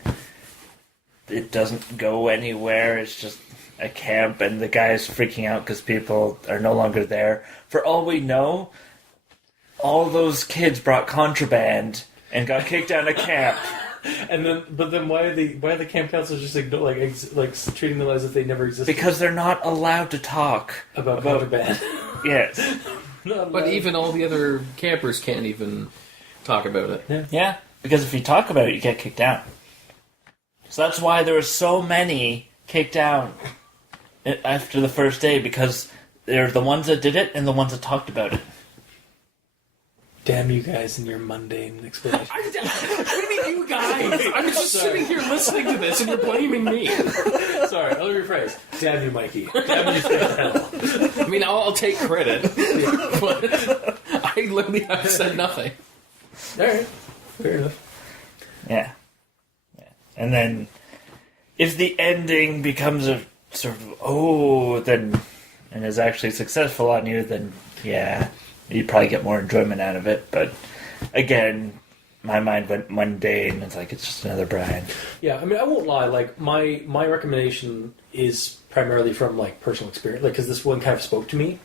it doesn't go anywhere. It's just a camp, and the guy is freaking out because people are no longer there. For all we know, all those kids brought contraband and got kicked out of camp. But then why are the camp counselors just treating them as if they never existed? Because they're not allowed to talk about contraband. Yes. But even all the other campers can't even talk about it. Yeah, because if you talk about it, you get kicked out. So that's why there were so many kicked out after the first day, because they're the ones that did it and the ones that talked about it. Damn you guys and your mundane explanation. What do you mean, you guys? I'm just sitting here listening to this, and you're blaming me. Sorry, let me rephrase. Damn you, Mikey. Damn you, hell. I mean, I'll take credit, but I literally have said nothing. All right, fair enough. Yeah. And then, if the ending becomes a sort of, and is actually successful on you, then yeah, you probably get more enjoyment out of it. But again, my mind went mundane. It's like, it's just another Brian. Yeah, I mean, I won't lie. Like, my recommendation is primarily from, like, personal experience. Like, because this one kind of spoke to me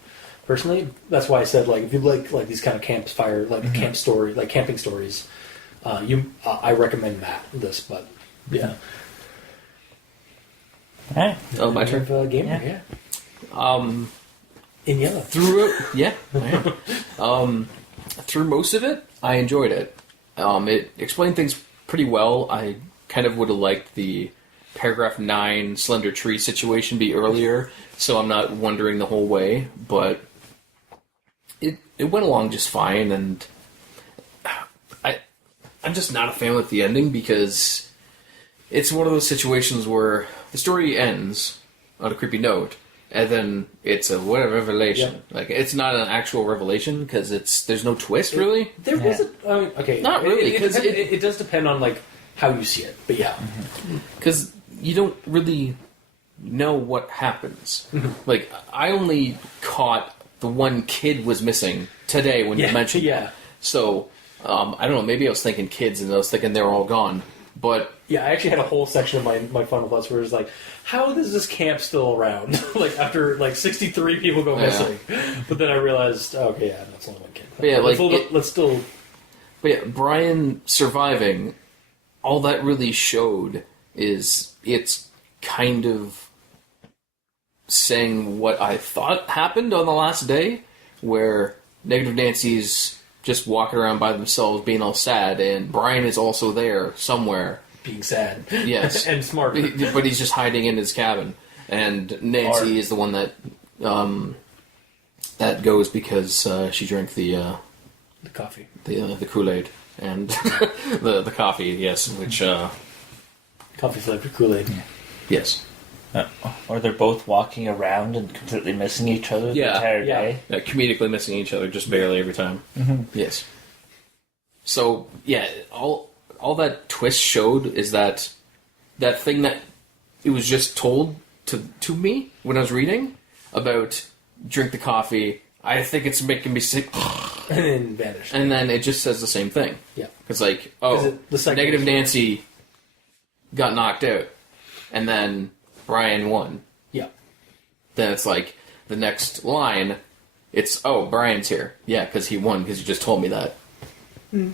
personally. That's why I said, like, if you like these kind of campfire, like, camp story, like, camping stories, I recommend this, but... Yeah. All right. Oh, my turn. Gamer, yeah. In yellow. Through most of it, I enjoyed it. It explained things pretty well. I kind of would have liked the paragraph 9 slender tree situation be earlier, so I'm not wondering the whole way. But it went along just fine, and I'm just not a fan with the ending because it's one of those situations where the story ends on a creepy note, and then it's a revelation. Yep. Like, it's not an actual revelation because there's no twist really. There was okay, not really, because it does depend on like how you see it, but yeah, because you don't really know what happens. Like, I only caught the one kid was missing today when you mentioned it. So I don't know. Maybe I was thinking kids, and I was thinking they were all gone. But yeah, I actually had a whole section of my final thoughts where it was like, how is this camp still around? Like, after like 63 people go missing. But then I realized, okay, yeah, that's only one kid. But yeah, let's still. But yeah, Brian surviving, all that really showed is it's kind of saying what I thought happened on the last day, where Negative Nancy's just walking around by themselves being all sad, and Brian is also there somewhere. Being sad. Yes. And smart. But he's just hiding in his cabin. And Nancy is the one that that goes because she drank the coffee. The Kool-Aid. And the coffee, yes, which... coffee-flavored Kool-Aid. Yeah. Yes. Or they're both walking around and completely missing each other the entire day. Yeah, comedically missing each other just barely every time. Mm-hmm. Yes. So, yeah, all that twist showed is that thing that it was just told to me when I was reading about drink the coffee, I think it's making me sick. And then vanish. And then it just says the same thing. Yeah. It's like, Negative Nancy got knocked out. And then Brian won. Yeah. Then it's like, the next line, it's, Brian's here. Yeah, because he won, because you just told me that.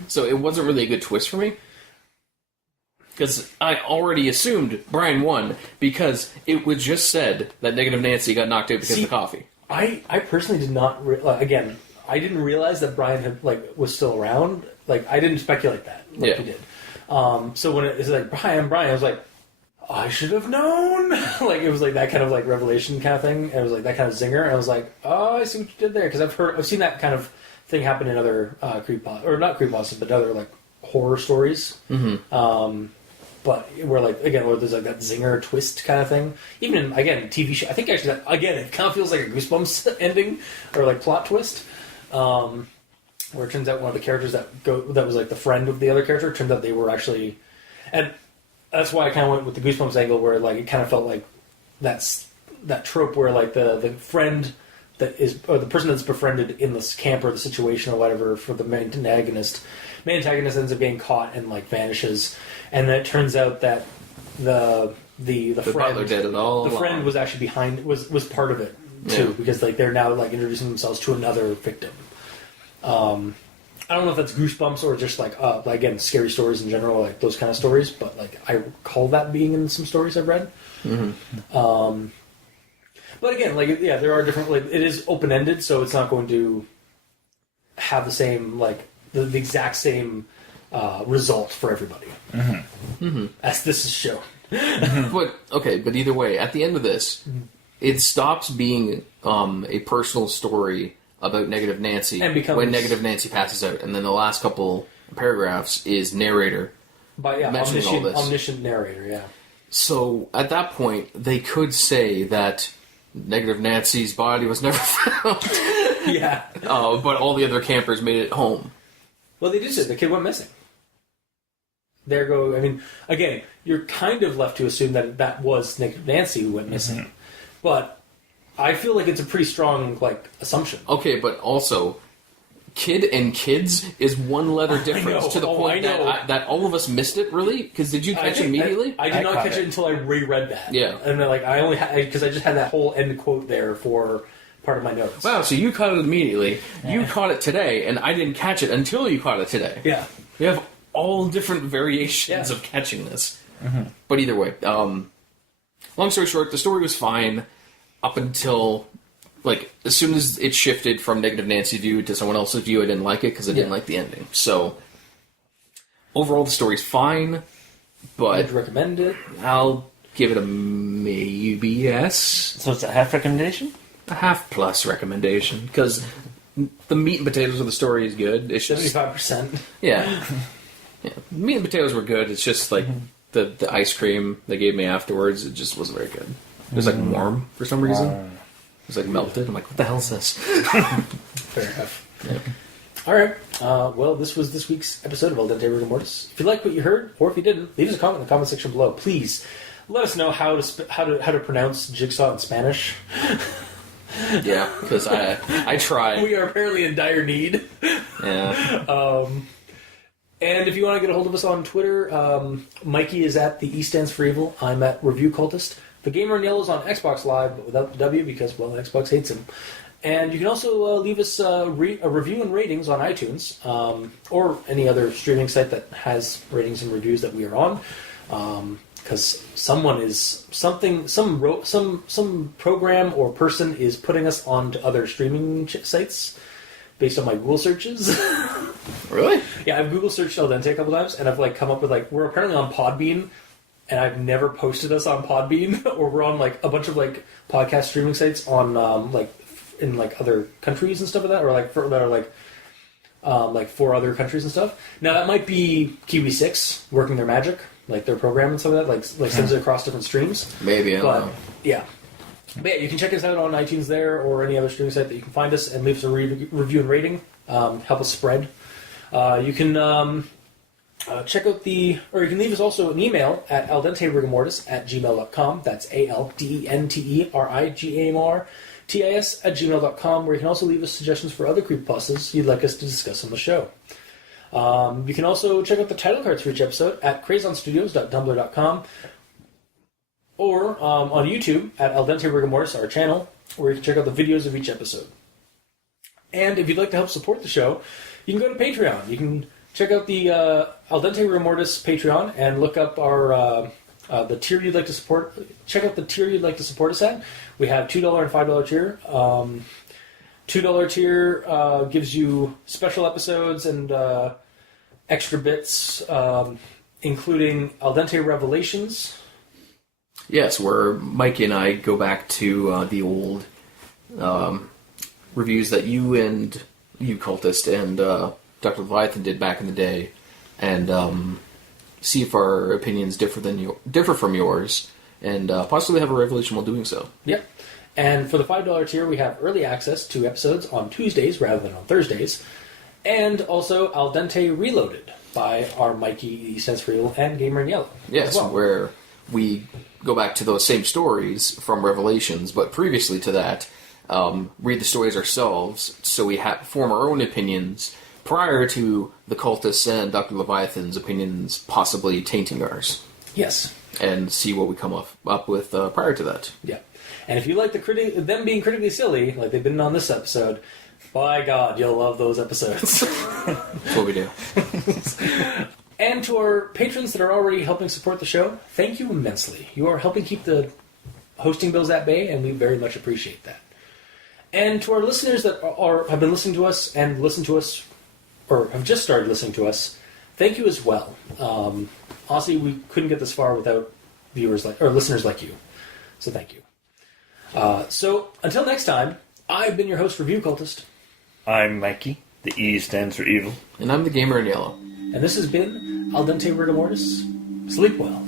So it wasn't really a good twist for me. Because I already assumed Brian won, because it was just said that Negative Nancy got knocked out because of the coffee. I personally did not, again, I didn't realize that Brian had, was still around. I didn't speculate that, you did. So when it's like, Brian, I was like, I should have known. It was that kind of revelation kind of thing. And it was that kind of zinger. And I was like, oh, I see what you did there. Because I've seen that kind of thing happen in other creepypasta, or not creepypastas, but other horror stories. Mm-hmm. But where where there's that zinger twist kind of thing. Even in TV show, I think actually it kind of feels like a Goosebumps ending or plot twist. Where it turns out one of the characters that was the friend of the other character, turns out they were actually, and that's why I kind of went with the Goosebumps angle, where it kind of felt like that trope where the friend that is, or the person that's befriended in this camp or the situation or whatever for the main antagonist ends up getting caught and vanishes, and then it turns out that the friend butler did it all. The friend was actually was part of it too, because they're now introducing themselves to another victim. I don't know if that's Goosebumps or just again, scary stories in general, those kind of stories, but I recall that being in some stories I've read. Mm-hmm. But again, there are different, it is open-ended, so it's not going to have the same, the exact same result for everybody. Mm-hmm. Mm-hmm. As this is shown. But either way, at the end of this, it stops being a personal story about Negative Nancy and becomes, when Negative Nancy passes out, and then the last couple paragraphs is narrator mentioning all this. Omniscient narrator, yeah. So at that point, they could say that Negative Nancy's body was never found. Yeah. But all the other campers made it home. Well, they did say the kid went missing. There go. Again, you're kind of left to assume that was Negative Nancy who went missing, mm-hmm. But I feel like it's a pretty strong assumption. Okay, but also, kid and kids is one letter difference to the point that all of us missed it. Really? Because did you catch it immediately? I did not catch it until I reread that. Yeah, and then I only because I just had that whole end quote there for part of my notes. Wow, so you caught it immediately. Yeah. You caught it today, and I didn't catch it until you caught it today. Yeah, we have all different variations of catching this. Mm-hmm. But either way, long story short, the story was fine up until, as soon as it shifted from Negative Nancy's view to someone else's view, I didn't like it because I didn't like the ending. So, overall, the story's fine, but... I'd recommend it. I'll give it a maybe yes. So it's a half recommendation? A half plus recommendation, because the meat and potatoes of the story is good. It's just 75%. Yeah. Meat and potatoes were good. It's just the ice cream they gave me afterwards. It just wasn't very good. It was warm for some reason. It was melted. I'm like, what the hell is this? Fair enough. Yeah. All right. Well, this was this week's episode of Al Dente Rigor Mortis. If you liked what you heard, or if you didn't, leave us a comment in the comment section below. Please let us know how to pronounce Jigsaw in Spanish. Yeah, because I try. We are apparently in dire need. Yeah. And if you want to get a hold of us on Twitter, Mikey is at the E Stands for Evil. I'm at Review Cultist. The Gamer in Yellow is on Xbox Live, but without the W because, Xbox hates him. And you can also leave us a review and ratings on iTunes, or any other streaming site that has ratings and reviews that we are on. because some program or person is putting us onto other streaming sites based on my Google searches. Really? Yeah, I've Google searched Al Dente a couple times, and I've like come up with like we're apparently on Podbean, and I've never posted us on Podbean, or we're on like a bunch of like podcast streaming sites on like in like other countries and stuff like that, or like that are like 4 other countries and stuff. Now that might be Kiwi 6 working their magic, like their program and stuff like that, like sends it across different streams. Maybe, I don't know. Yeah. But yeah, you can check us out on iTunes there or any other streaming site that you can find us and leave us a review and rating. Help us spread. You can check out you can leave us also an email at aldenterigamortis@gmail.com. That's aldenterigamortis@gmail.com, where you can also leave us suggestions for other creepypastas you'd like us to discuss on the show. You can also check out the title cards for each episode at crazonstudios.tumblr.com or on YouTube at Al Dente Rigor Mortis, our channel, where you can check out the videos of each episode. And if you'd like to help support the show, you can go to Patreon. You can check out the Al Dente Rigor Mortis Patreon and look up our the tier you'd like to support. Check out the tier you'd like to support us at. We have $2 and $5 tier. $2 tier gives you special episodes and extra bits, including Al Dente Revelations. Yes, where Mikey and I go back to the old reviews that you Cultist, and Dr. Leviathan did back in the day, and see if our opinions differ from yours, and possibly have a revelation while doing so. Yep. And for the $5 tier, we have early access to episodes on Tuesdays rather than on Thursdays, and also Al Dente Reloaded by our Mikey Sense4Evil and Gamer in Yellow. Yes, well, where we go back to those same stories from Revelations, but previously to that, read the stories ourselves, so we form our own opinions prior to the Cultists and Dr. Leviathan's opinions possibly tainting ours. Yes. And see what we come up with prior to that. Yeah. And if you like them being critically silly, like they've been on this episode, by God, you'll love those episodes. That's what we do. And to our patrons that are already helping support the show, thank you immensely. You are helping keep the hosting bills at bay, and we very much appreciate that. And to our listeners that have been listening to us and listen to us, or have just started listening to us, thank you as well. Honestly, we couldn't get this far without listeners like you. So thank you. So until next time, I've been your host, Review Cultist. I'm Mikey. The E stands for evil. And I'm the Gamer in Yellow. And this has been Al Dente Rigor Mortis. Sleep well.